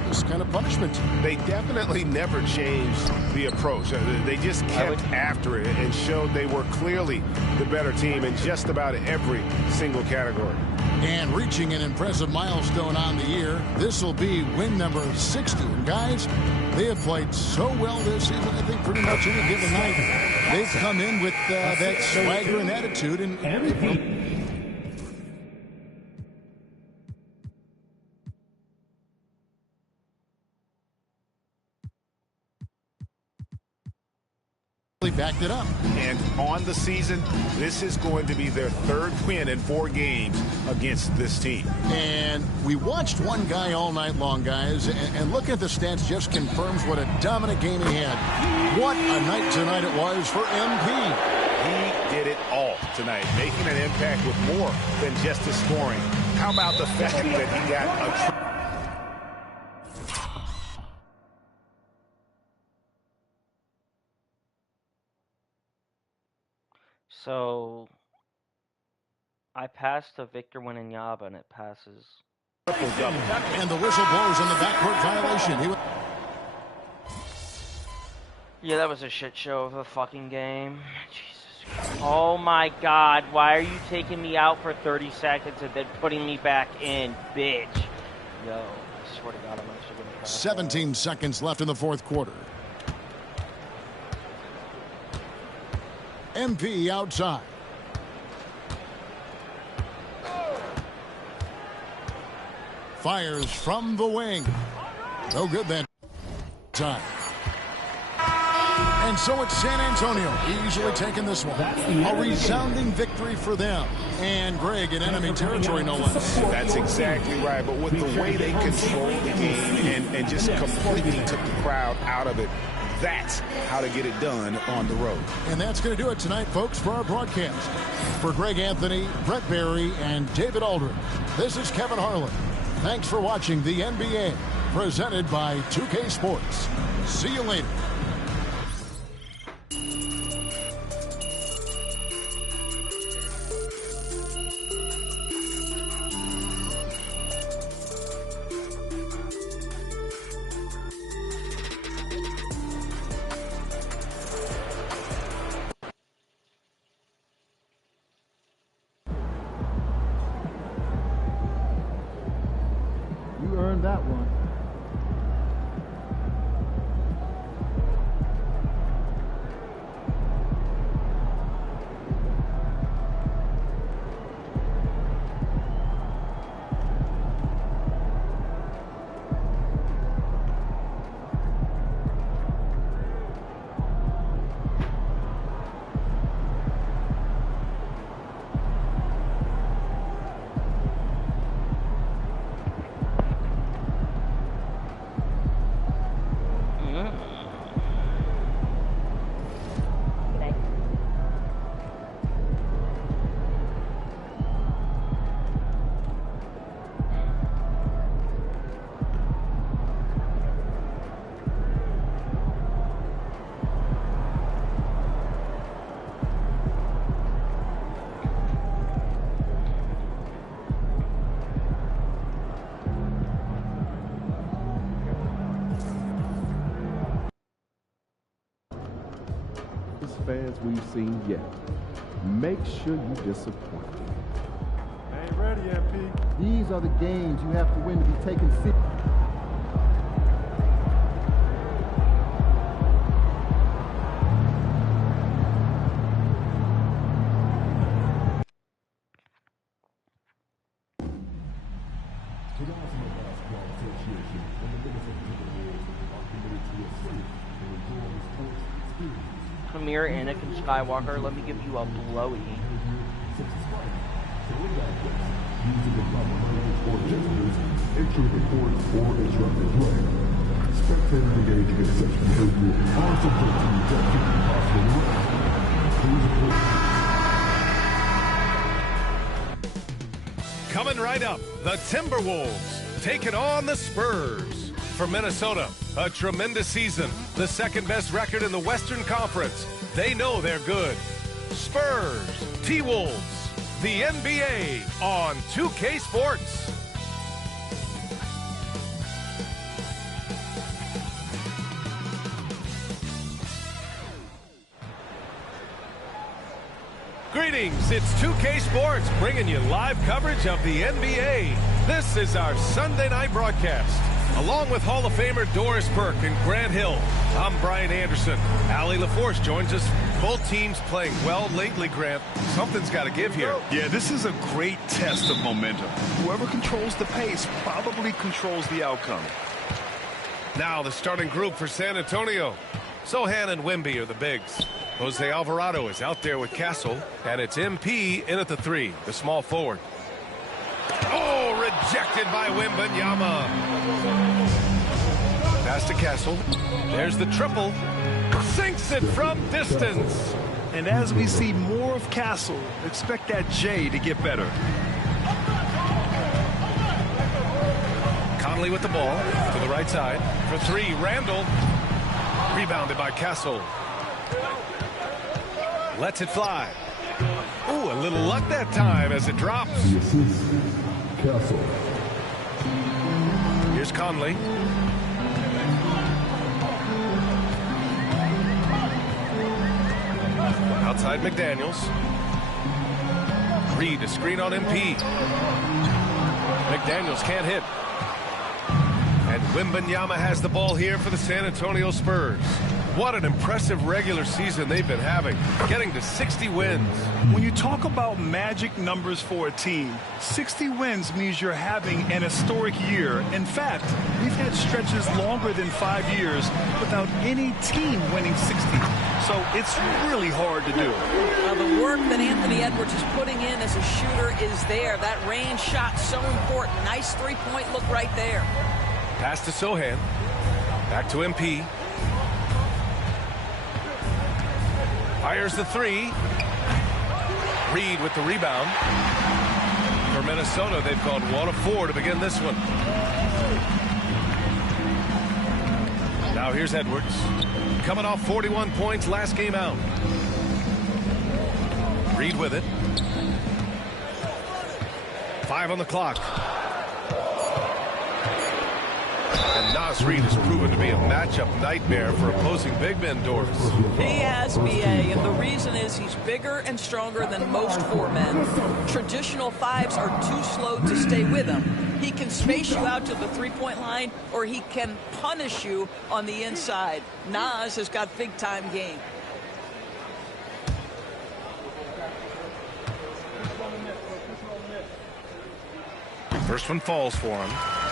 this kind of punishment. They definitely never changed the approach. They just kept after it and showed they were clearly the better team in just about every single category. And reaching an impressive milestone on the year, this will be win number 60. And guys, they have played so well this season, I think pretty much any given night. They've come in with that swagger and attitude. And backed it up. And on the season, this is going to be their third win in 4 games against this team. And we watched one guy all night long, guys, and looking at the stats just confirms what a dominant game he had. What a night tonight it was for MP. He did it all tonight, making an impact with more than just his scoring. How about the fact that he got a So I passed to Victor Wembanyama, and it passes. And the whistle blows on the backcourt violation. Yeah, that was a shit show of a fucking game. Jesus Christ. Oh my God, why are you taking me out for 30 seconds and then putting me back in, bitch? Yo, I swear to God, I'm actually going to pass. 17 seconds left in the fourth quarter. MP outside. Fires from the wing. No good that time. And so it's San Antonio easily taking this one. A resounding victory for them. And Greg in enemy territory, no less. That's exactly right. But with the way they controlled the game and just completely took the crowd out of it, that's how to get it done on the road. And that's going to do it tonight, folks, for our broadcast. For Greg Anthony, Brett Barry, and David Aldridge, this is Kevin Harlan. Thanks for watching the NBA, presented by 2K Sports. See you later. You earned that one. Fans we've seen yet. Make sure you disappoint. Ain't ready, MP. These are the games you have to win to be taken seriously. Premier Anakin Skywalker, let me give you a blowy. Coming Coming right up, the Timberwolves taking on the Spurs. For Minnesota, a tremendous season. The second best record in the Western Conference. They know they're good. Spurs, T-Wolves, the NBA on 2K Sports. Greetings, it's 2K Sports bringing you live coverage of the NBA. This is our Sunday night broadcast. Along with Hall of Famer Doris Burke and Grant Hill, I'm Brian Anderson. Allie LaForce joins us. Both teams playing well lately, Grant. Something's got to give here. Yeah, this is a great test of momentum. Whoever controls the pace probably controls the outcome. Now the starting group for San Antonio. Sohan and Wemby are the bigs. Jose Alvarado is out there with Castle, and it's MP in at the 3, the small forward. Oh, rejected by Wembanyama. Pass to Castle. There's the triple. Sinks it from distance. And as we see more of Castle, expect that J to get better. Conley with the ball to the right side. For 3, Randall. Rebounded by Castle. Lets it fly. Ooh, a little luck that time as it drops. Castle. Here's Conley. Outside McDaniels. Reed, a screen on MP. McDaniels can't hit. And Wembanyama has the ball here for the San Antonio Spurs. What an impressive regular season they've been having, getting to 60 wins. When you talk about magic numbers for a team, 60 wins means you're having an historic year. In fact, we've had stretches longer than 5 years without any team winning 60. So it's really hard to do. The work that Anthony Edwards is putting in as a shooter is there. That range shot so important. Nice three-point look right there. Pass to Sohan. Back to MP. Fires the 3. Reed with the rebound. For Minnesota, they've gone 1 of 4 to begin this one. Now here's Edwards. Coming off 41 points last game out. Reed with it. 5 on the clock. And Naz Reid has proven to be a matchup nightmare for opposing big men, Doris. He has, BA, and the reason is he's bigger and stronger than most 4 men. Traditional 5s are too slow to stay with him. He can space you out to the three-point line, or he can punish you on the inside. Naz has got big-time game. First one falls for him.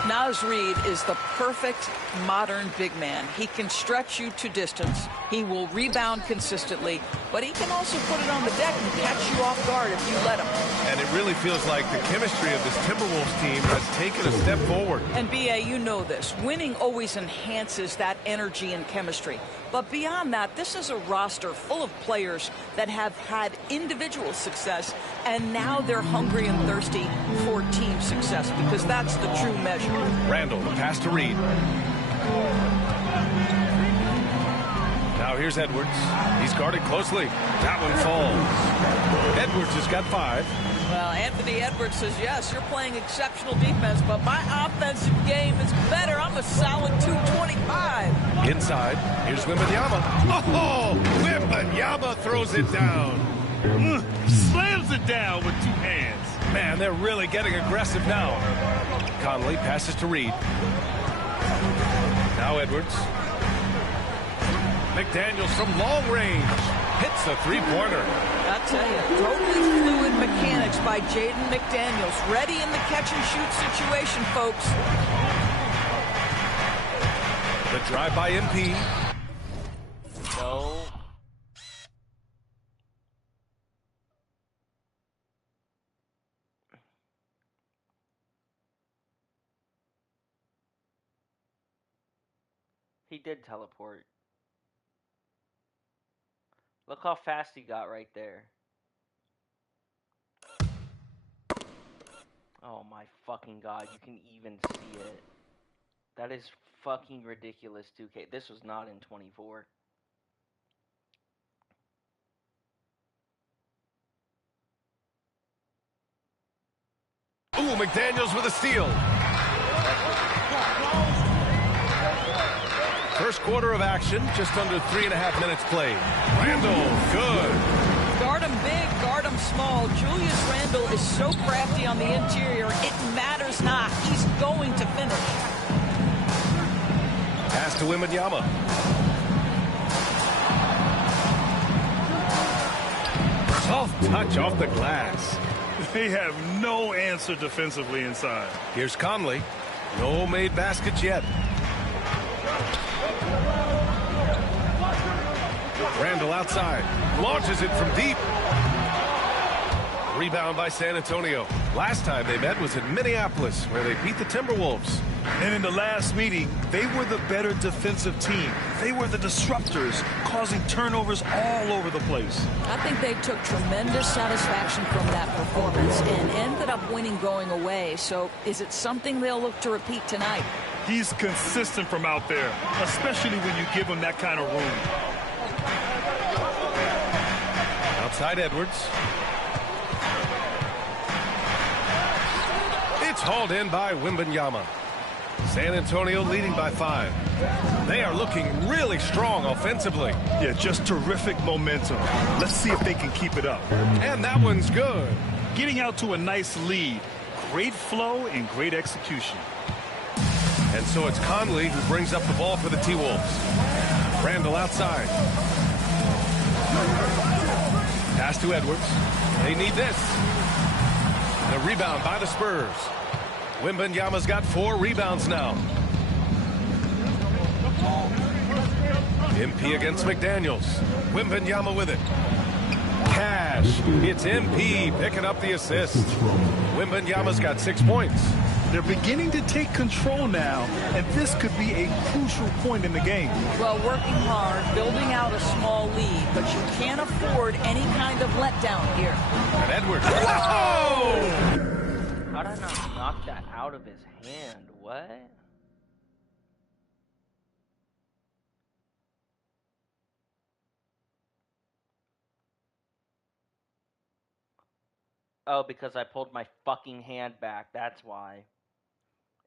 Naz Reid is the perfect modern big man. He can stretch you to distance. He will rebound consistently, but he can also put it on the deck and catch you off guard if you let him. And it really feels like the chemistry of this Timberwolves team has taken a step forward. And BA, you know this. Winning always enhances that energy and chemistry. But beyond that, this is a roster full of players that have had individual success, and now they're hungry and thirsty for team success, because that's the true measure. Randall, the pass to Reed. Now here's Edwards. He's guarded closely. That one falls. Edwards has got 5. Well, Anthony Edwards says, yes, you're playing exceptional defense, but my offensive game is better. I'm a solid 225. Inside, here's Wembanyama. Oh, Wembanyama throws it down. Slams it down with 2 hands. Man, they're really getting aggressive now. Conley passes to Reed. Now Edwards. McDaniels from long range. Hits the three-pointer. I'll tell you, totally fluid mechanics by Jaden McDaniels. Ready in the catch-and-shoot situation, folks. The drive by MP. No. He did teleport. Look how fast he got right there. Oh my fucking god, you can even see it. That is fucking ridiculous, 2K. This was not in 24. Ooh, McDaniels with a steal. First quarter of action, just under 3.5 minutes played. Randall, good. Guard him big, guard him small. Julius Randle is so crafty on the interior, it matters not. He's going to finish. Pass to Wembanyama. Soft touch off the glass. They have no answer defensively inside. Here's Conley. No made baskets yet. Randall outside. Launches it from deep. Rebound by San Antonio. Last time they met was in Minneapolis, where they beat the Timberwolves. And in the last meeting, they were the better defensive team. They were the disruptors, causing turnovers all over the place. I think they took tremendous satisfaction from that performance and ended up winning going away. So is it something they'll look to repeat tonight? He's consistent from out there, especially when you give him that kind of room. Outside Edwards. It's hauled in by Wembanyama. San Antonio leading by 5. They are looking really strong offensively. Yeah, just terrific momentum. Let's see if they can keep it up. And that one's good. Getting out to a nice lead. Great flow and great execution. And so it's Conley who brings up the ball for the T-Wolves. Randall outside. Pass to Edwards. They need this. The rebound by the Spurs. Wembanyama's got 4 rebounds now. MP against McDaniels. Wembanyama with it. Cash. It's MP picking up the assist. Wembanyama's got 6 points. They're beginning to take control now, and this could be a crucial point in the game. Well, working hard, building out a small lead, but you can't afford any kind of letdown here. And Edwards. Oh! How did I not knock that out of his hand? What? Oh, because I pulled my fucking hand back. That's why.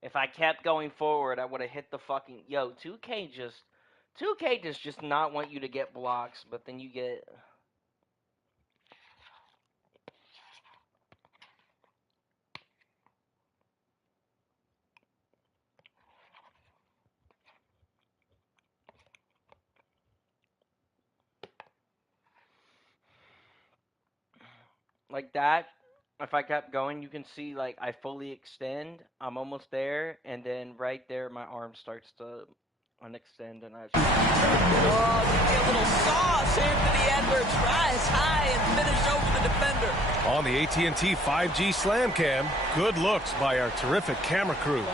If I kept going forward, I would have hit the fucking... Yo, 2K does just not want you to get blocks, but then you get... Like that, if I kept going, you can see, like, I fully extend. I'm almost there, and then right there, my arm starts to unextend, and I... Oh, a little sauce. Anthony Edwards rise high and finish over the defender. On the AT&T 5G Slam Cam, good looks by our terrific camera crew.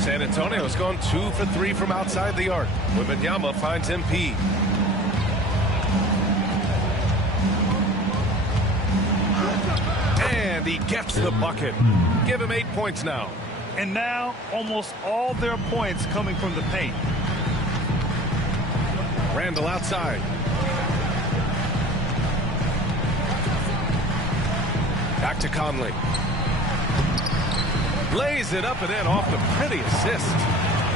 San Antonio's gone 2 for 3 from outside the arc. Wembanyama finds MP. And he gets the bucket. Give him 8 points now. And now, almost all their points coming from the paint. Randall outside. Back to Conley. Lays it up and in off the pretty assist.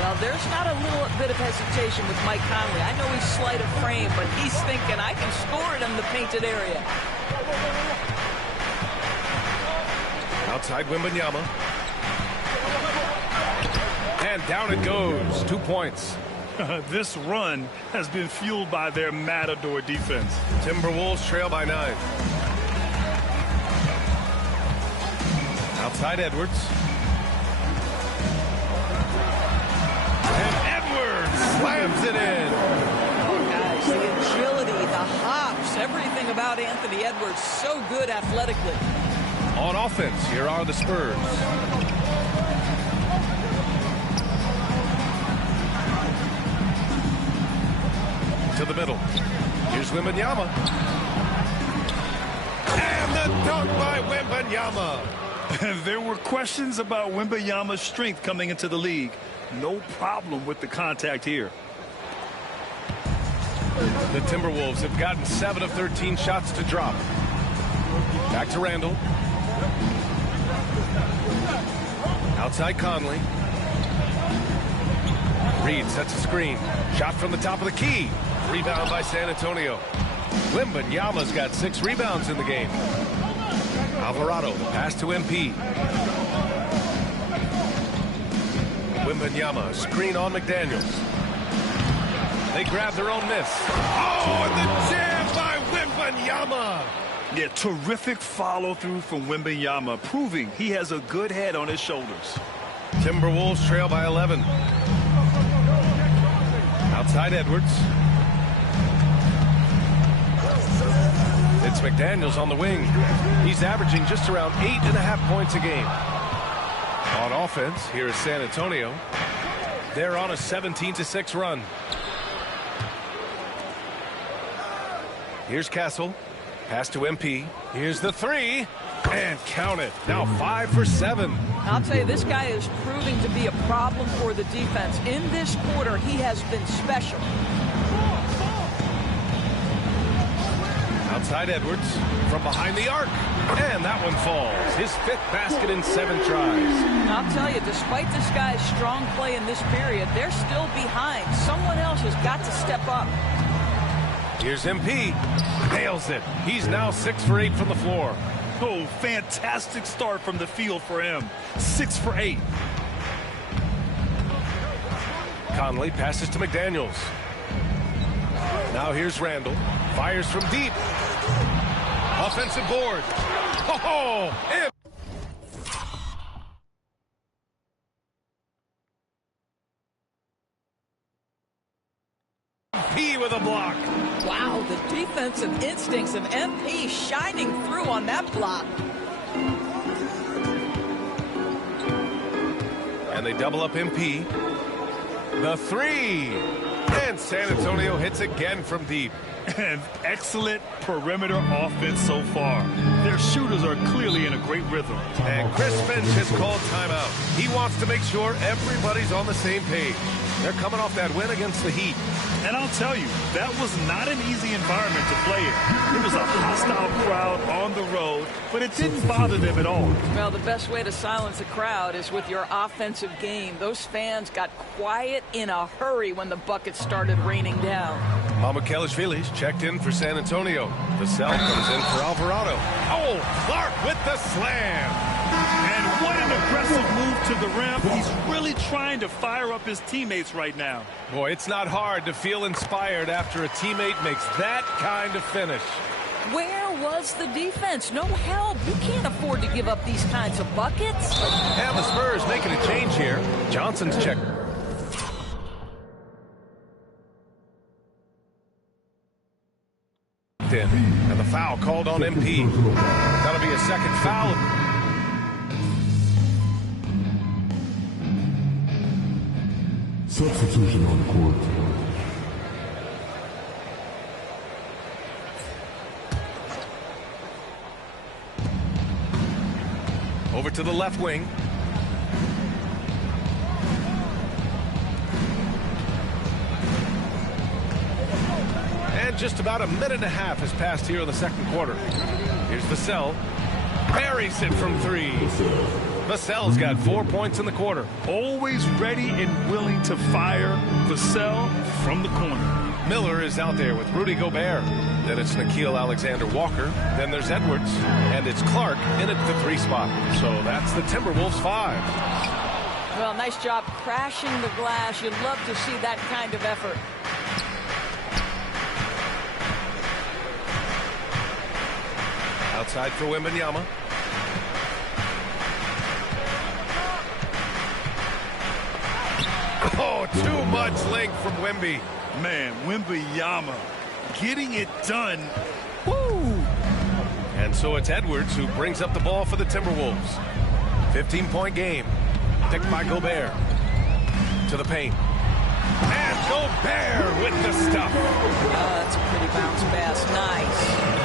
Well, there's not a little bit of hesitation with Mike Conley. I know he's slight of frame, but he's thinking, I can score it in the painted area. Outside Wembanyama. And down it goes. 2 points. This run has been fueled by their Matador defense. Timberwolves trail by 9. Outside Edwards. And Edwards slams it in. Oh, guys, the agility, the hops, everything about Anthony Edwards, so good athletically. On offense, here are the Spurs. To the middle. Here's Wembanyama. dunk by Wembanyama. There were questions about Wembanyama's strength coming into the league. No problem with the contact here. The Timberwolves have gotten 7 of 13 shots to drop. Back to Randall. Outside Conley. Reed sets a screen. Shot from the top of the key. Rebound by San Antonio. Wembanyama's got 6 rebounds in the game. Alvarado, the pass to MP. Wembanyama, screen on McDaniels. They grab their own miss. Oh, and the jam by Wembanyama. Yeah, terrific follow-through from Wembanyama, proving he has a good head on his shoulders. Timberwolves trail by 11. Outside Edwards. It's McDaniels on the wing. He's averaging just around 8.5 points a game. On offense, here is San Antonio. They're on a 17-6 run. Here's Castle. Pass to MP. Here's the 3. And count it. Now 5 for 7. I'll tell you, this guy is proving to be a problem for the defense. In this quarter, he has been special. Outside Edwards. From behind the arc. And that one falls. His 5th basket in 7 tries. I'll tell you, despite this guy's strong play in this period, they're still behind. Someone else has got to step up. Here's MP. Nails it. He's now 6 for 8 from the floor. Oh, fantastic start from the field for him. 6 for 8. Conley passes to McDaniels. Now here's Randall. Fires from deep. Offensive board. Oh, MP with a block. Wow, the defensive instincts of MP shining through on that block. And they double up MP. The 3. And San Antonio hits again from deep. An excellent perimeter offense so far. Their shooters are clearly in a great rhythm. And Chris Finch has called timeout. He wants to make sure everybody's on the same page. They're coming off that win against the Heat. And I'll tell you, that was not an easy environment to play in. It was a hostile crowd on the road, but it didn't bother them at all. Well, the best way to silence a crowd is with your offensive game. Those fans got quiet in a hurry when the buckets started raining down. Mamukelashvili's checked in for San Antonio. The cell comes in for Alvarado. Oh, Clark with the slam. And what an aggressive move to the rim. He's really trying to fire up his teammates right now. Boy, it's not hard to feel inspired after a teammate makes that kind of finish. Where was the defense? No help. You can't afford to give up these kinds of buckets. And the Spurs making a change here. Johnson's checked. And the foul called on MP. That'll be a second foul. Substitution on court. Over to the left wing. And just about a minute and a half has passed here in the second quarter. Here's Vassell. Buries it from 3. Vassell's got 4 points in the quarter. Always ready and willing to fire. Vassell from the corner. Miller is out there with Rudy Gobert. Then it's Nickeil Alexander-Walker. Then there's Edwards. And it's Clark in at the 3 spot. So that's the Timberwolves 5. Well, nice job crashing the glass. You'd love to see that kind of effort. Outside for Wembanyama. Oh, too much length from Wemby. Man, Wembanyama getting it done. Woo! And so it's Edwards who brings up the ball for the Timberwolves. 15-point game. Picked by Gobert. To the paint. And Gobert with the stuff. That's a pretty bounce pass. Nice.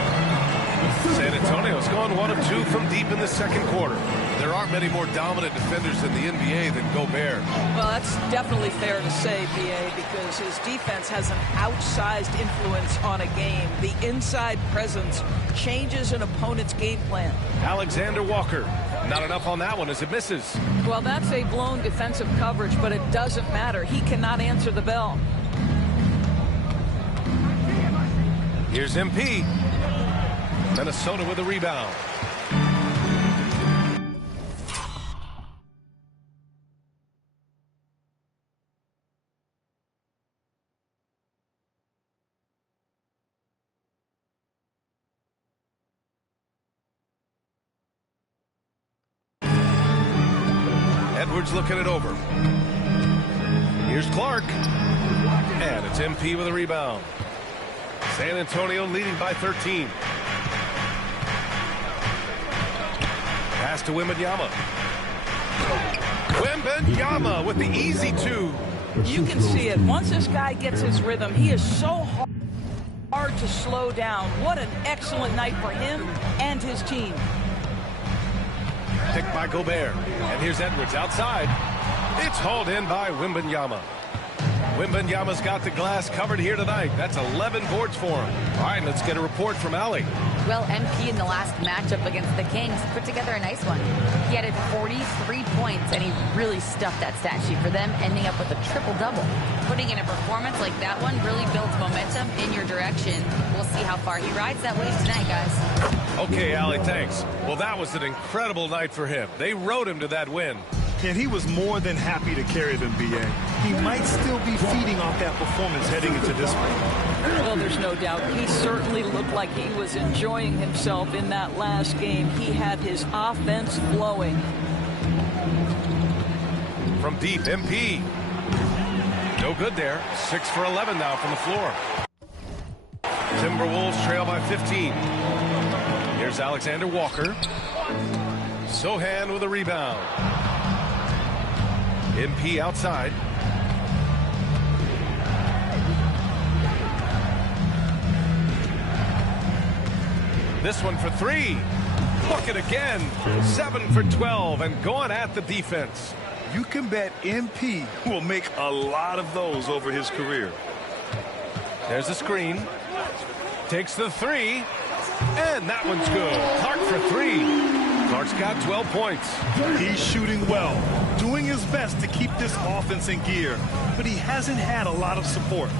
San Antonio's gone 1 of 2 from deep in the second quarter. There aren't many more dominant defenders in the NBA than Gobert. Well, that's definitely fair to say, B.A., because his defense has an outsized influence on a game. The inside presence changes an opponent's game plan. Alexander Walker. Not enough on that one as it misses. Well, that's a blown defensive coverage, but it doesn't matter. He cannot answer the bell. Here's MP. Minnesota with a rebound. Edwards looking it over. Here's Clark. And it's MP with a rebound. San Antonio leading by 13. Pass to Wembanyama. Wembanyama with the easy 2. You can see it. Once this guy gets his rhythm, he is so hard to slow down. What an excellent night for him and his team. Picked by Gobert. And here's Edwards outside. It's hauled in by Wembanyama. Wembanyama's got the glass covered here tonight. That's 11 boards for him. All right, let's get a report from Allie. Well, MP in the last matchup against the Kings put together a nice one. He added 43 points, and he really stuffed that stat sheet for them, ending up with a triple-double. Putting in a performance like that one really builds momentum in your direction. We'll see how far he rides that wave tonight, guys. Okay, Allie, thanks. Well, that was an incredible night for him. They rode him to that win. And he was more than happy to carry them, B.A. He might still be feeding off that performance heading into this one. Well, there's no doubt. He certainly looked like he was enjoying himself in that last game. He had his offense flowing. From deep, MP. No good there. 6 for 11 now from the floor. Timberwolves trail by 15. Here's Alexander Walker. Sohan with a rebound. MP outside. This one for 3. Bucket again. 7 for 12 and going at the defense. You can bet MP will make a lot of those over his career. There's a screen. Takes the 3. And that one's good. Clark for 3. Clark's got 12 points. He's shooting well, doing his best to keep this offense in gear, but he hasn't had a lot of support.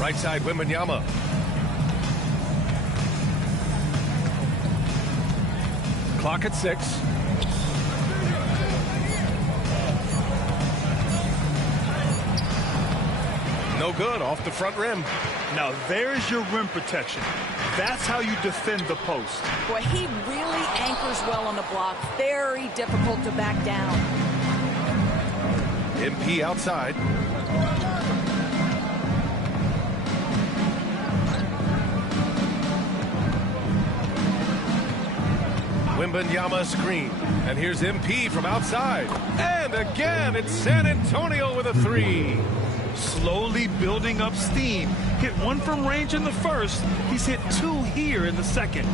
Right side, Wembanyama. Clock at 6. No good, off the front rim. Now there's your rim protection. That's how you defend the post. Boy, he really anchors well on the block. Very difficult to back down. MP outside. Wembanyama screen. And here's MP from outside. And again, it's San Antonio with a 3. Slowly building up steam. Hit 1 from range in the first. He's hit 2 here in the second.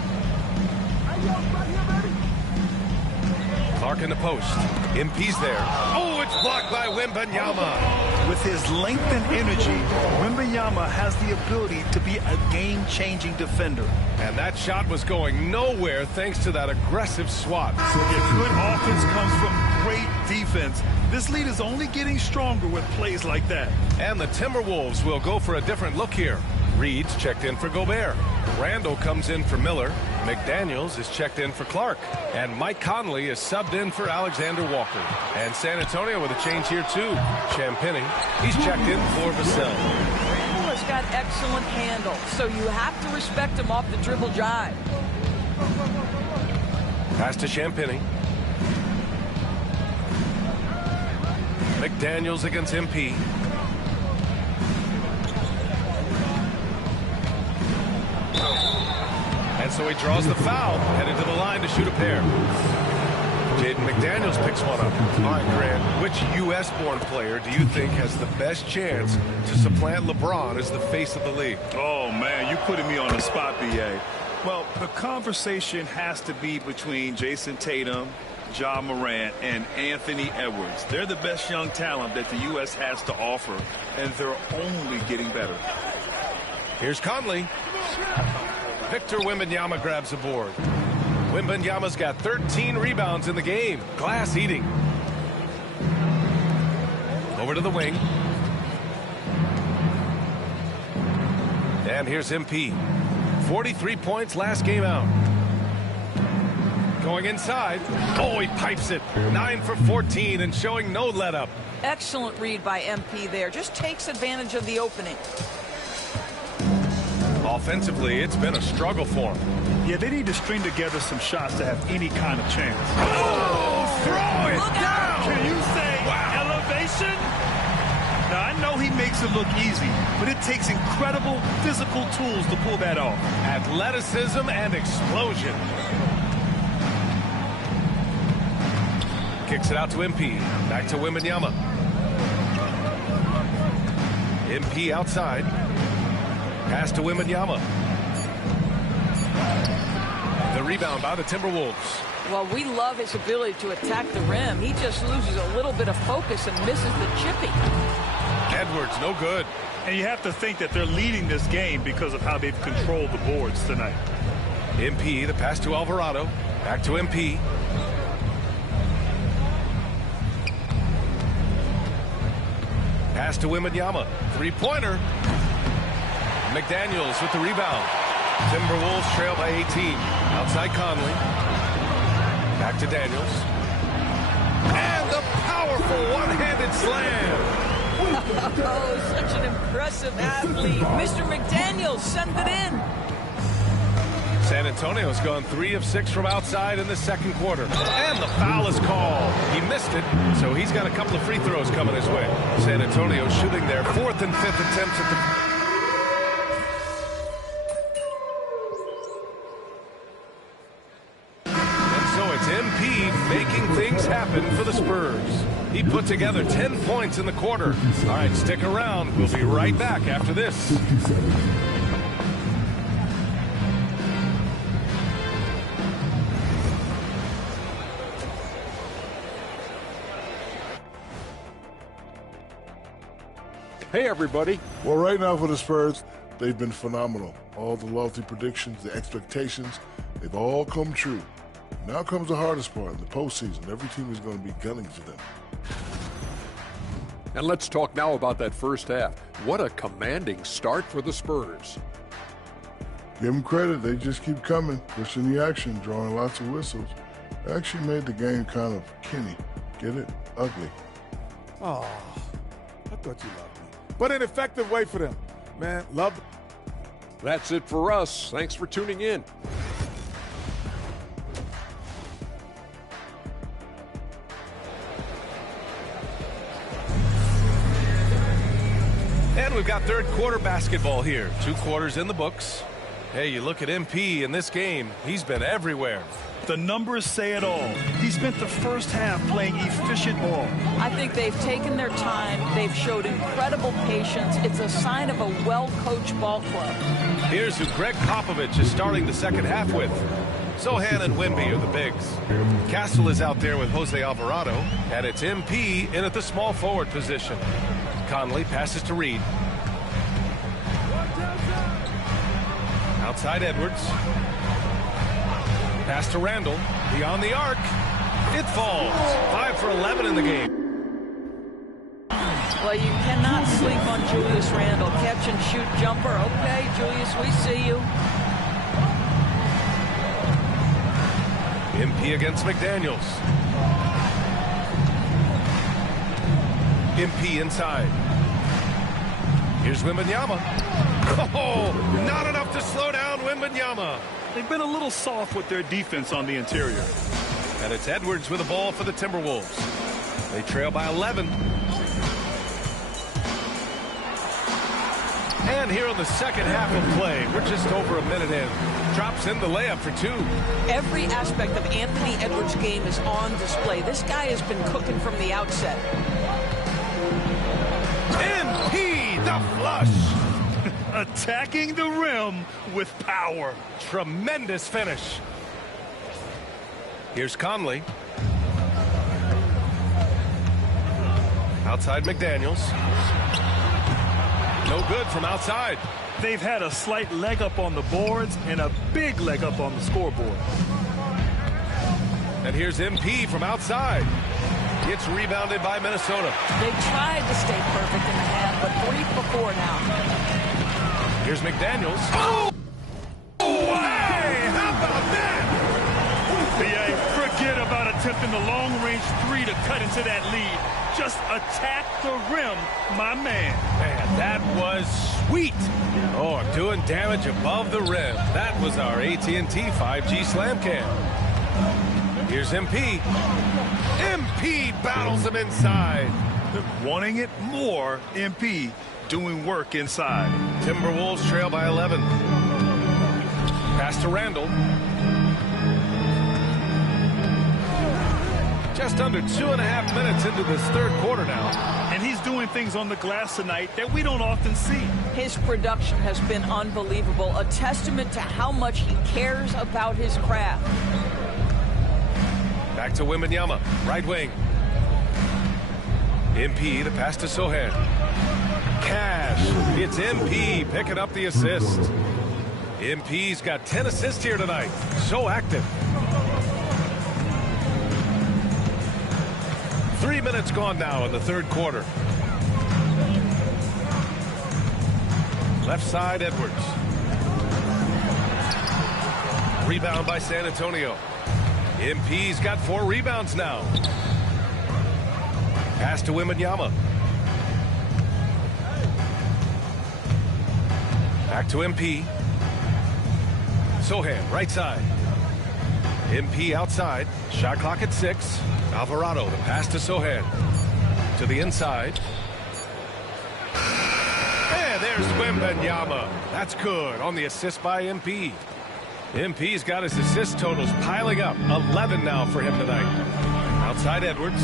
Clark in the post. MP's there. Oh, it's blocked by Wembanyama. With his length and energy, Wembanyama has the ability to be a game-changing defender. And that shot was going nowhere thanks to that aggressive swat. Good offense comes from great defense. This lead is only getting stronger with plays like that. And the Timberwolves will go for a different look here. Reed's checked in for Gobert. Randall comes in for Miller. McDaniels is checked in for Clark. And Mike Conley is subbed in for Alexander Walker. And San Antonio with a change here too. Champagny, he's checked in for Vassell. Randall has got excellent handle, so you have to respect him off the dribble drive. Pass to Champagny. McDaniels against MP. And so he draws the foul, headed to the line to shoot a pair. Jaden McDaniels picks one up. All right, Grant, Which U.S.-born player do you think has the best chance to supplant LeBron as the face of the league? Oh, man, you're putting me on the spot, B.A. Well, the conversation has to be between Jason Tatum, Ja Morant, and Anthony Edwards. They're the best young talent that the U.S. has to offer, and they're only getting better. Here's Conley. Victor Wembanyama grabs the board. Wembanyama's got 13 rebounds in the game. Glass eating. Over to the wing. And here's MP. 43 points last game out. Going inside. Oh, he pipes it. 9 for 14 and showing no let up. Excellent read by MP there. Just takes advantage of the opening. Offensively, it's been a struggle for him. Yeah, they need to string together some shots to have any kind of chance. Oh, throw it down! Can you say elevation? Now, I know he makes it look easy, but it takes incredible physical tools to pull that off. Athleticism and explosion. Kicks it out to MP. Back to Wembanyama. MP outside. Pass to Wembanyama. The rebound by the Timberwolves. Well, we love his ability to attack the rim. He just loses a little bit of focus and misses the chipping. Edwards, no good. And you have to think that they're leading this game because of how they've controlled the boards tonight. MP, the pass to Alvarado. Back to MP. Pass to Wembanyama. Three-pointer. McDaniels with the rebound. Timberwolves trail by 18. Outside Conley. Back to Daniels. And the powerful one-handed slam. Oh, such an impressive athlete. Mr. McDaniels, send it in. San Antonio's gone 3 of 6 from outside in the second quarter. And the foul is called. He missed it, so he's got a couple of free throws coming his way. San Antonio shooting their 4th and 5th attempts at the... MP making things happen for the Spurs. He put together 10 points in the quarter. All right, stick around. We'll be right back after this. Hey, everybody. Well, right now for the Spurs, they've been phenomenal. All the lofty predictions, the expectations, they've all come true. Now comes the hardest part, in the postseason. Every team is going to be gunning for them. And let's talk now about that first half. What a commanding start for the Spurs. Give them credit. They just keep coming, pushing the action, drawing lots of whistles. They actually made the game kind of kinny. Get it? Ugly. Oh, I thought you loved me. But an effective way for them. Man, love them. That's it for us. Thanks for tuning in. And we've got third quarter basketball here. 2 quarters in the books. Hey, you look at MP in this game, he's been everywhere. The numbers say it all. He spent the first half playing efficient ball. I think they've taken their time. They've showed incredible patience. It's a sign of a well-coached ball club. Here's who Greg Popovich is starting the second half with. Sohan and Wemby are the bigs. Castle is out there with Jose Alvarado, and it's MP in at the small forward position. Conley passes to Reed. Outside Edwards. Pass to Randall. Beyond the arc. It falls. 5 for 11 in the game. Well, you cannot sleep on Julius Randle. Catch and shoot jumper. Okay, Julius, we see you. MP against McDaniels. MP inside. Here's Wembanyama. Oh, not enough to slow down Wembanyama. They've been a little soft with their defense on the interior. And it's Edwards with the ball for the Timberwolves. They trail by 11. And here in the second half of play, we're just over a minute in. Drops in the layup for 2. Every aspect of Anthony Edwards' game is on display. This guy has been cooking from the outset. MP, the flush. Attacking the rim with power. Tremendous finish. Here's Conley. Outside McDaniels. No good from outside. They've had a slight leg up on the boards and a big leg up on the scoreboard. And here's MP from outside. It's rebounded by Minnesota. They tried to stay perfect in the half, but 3 for 4 now. Here's McDaniels. Oh! Hey, how about that? Forget about attempting the long-range 3 to cut into that lead. Just attack the rim, my man. Man, that was sweet. Oh, doing damage above the rim. That was our AT&T 5G Slam Cam. Here's MP. MP battles him inside. Wanting it more, MP doing work inside. Timberwolves trail by 11. Pass to Randall. Just under 2.5 minutes into this third quarter now. And he's doing things on the glass tonight that we don't often see. His production has been unbelievable, a testament to how much he cares about his craft. Back to Wembanyama, right wing. MP, the pass to Sohan. Cash, it's MP picking up the assist. MP's got 10 assists here tonight. So active. 3 minutes gone now in the third quarter. Left side, Edwards. Rebound by San Antonio. MP's got 4 rebounds now. Pass to Wembanyama. Back to MP. Sohan, right side. MP outside. Shot clock at 6. Alvarado, the pass to Sohan. To the inside. And there's Wembanyama. That's good on the assist by MP. MP's got his assist totals piling up. 11 now for him tonight. Outside Edwards.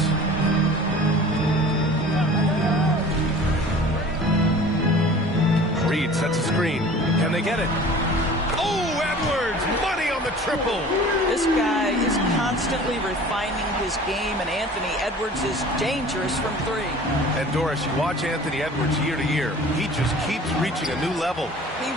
Reed sets a screen. Can they get it? Oh, Edwards! Money on the triple! This guy is constantly refining his game, and Anthony Edwards is dangerous from 3. And Doris, you watch Anthony Edwards year to year. He just keeps reaching a new level. He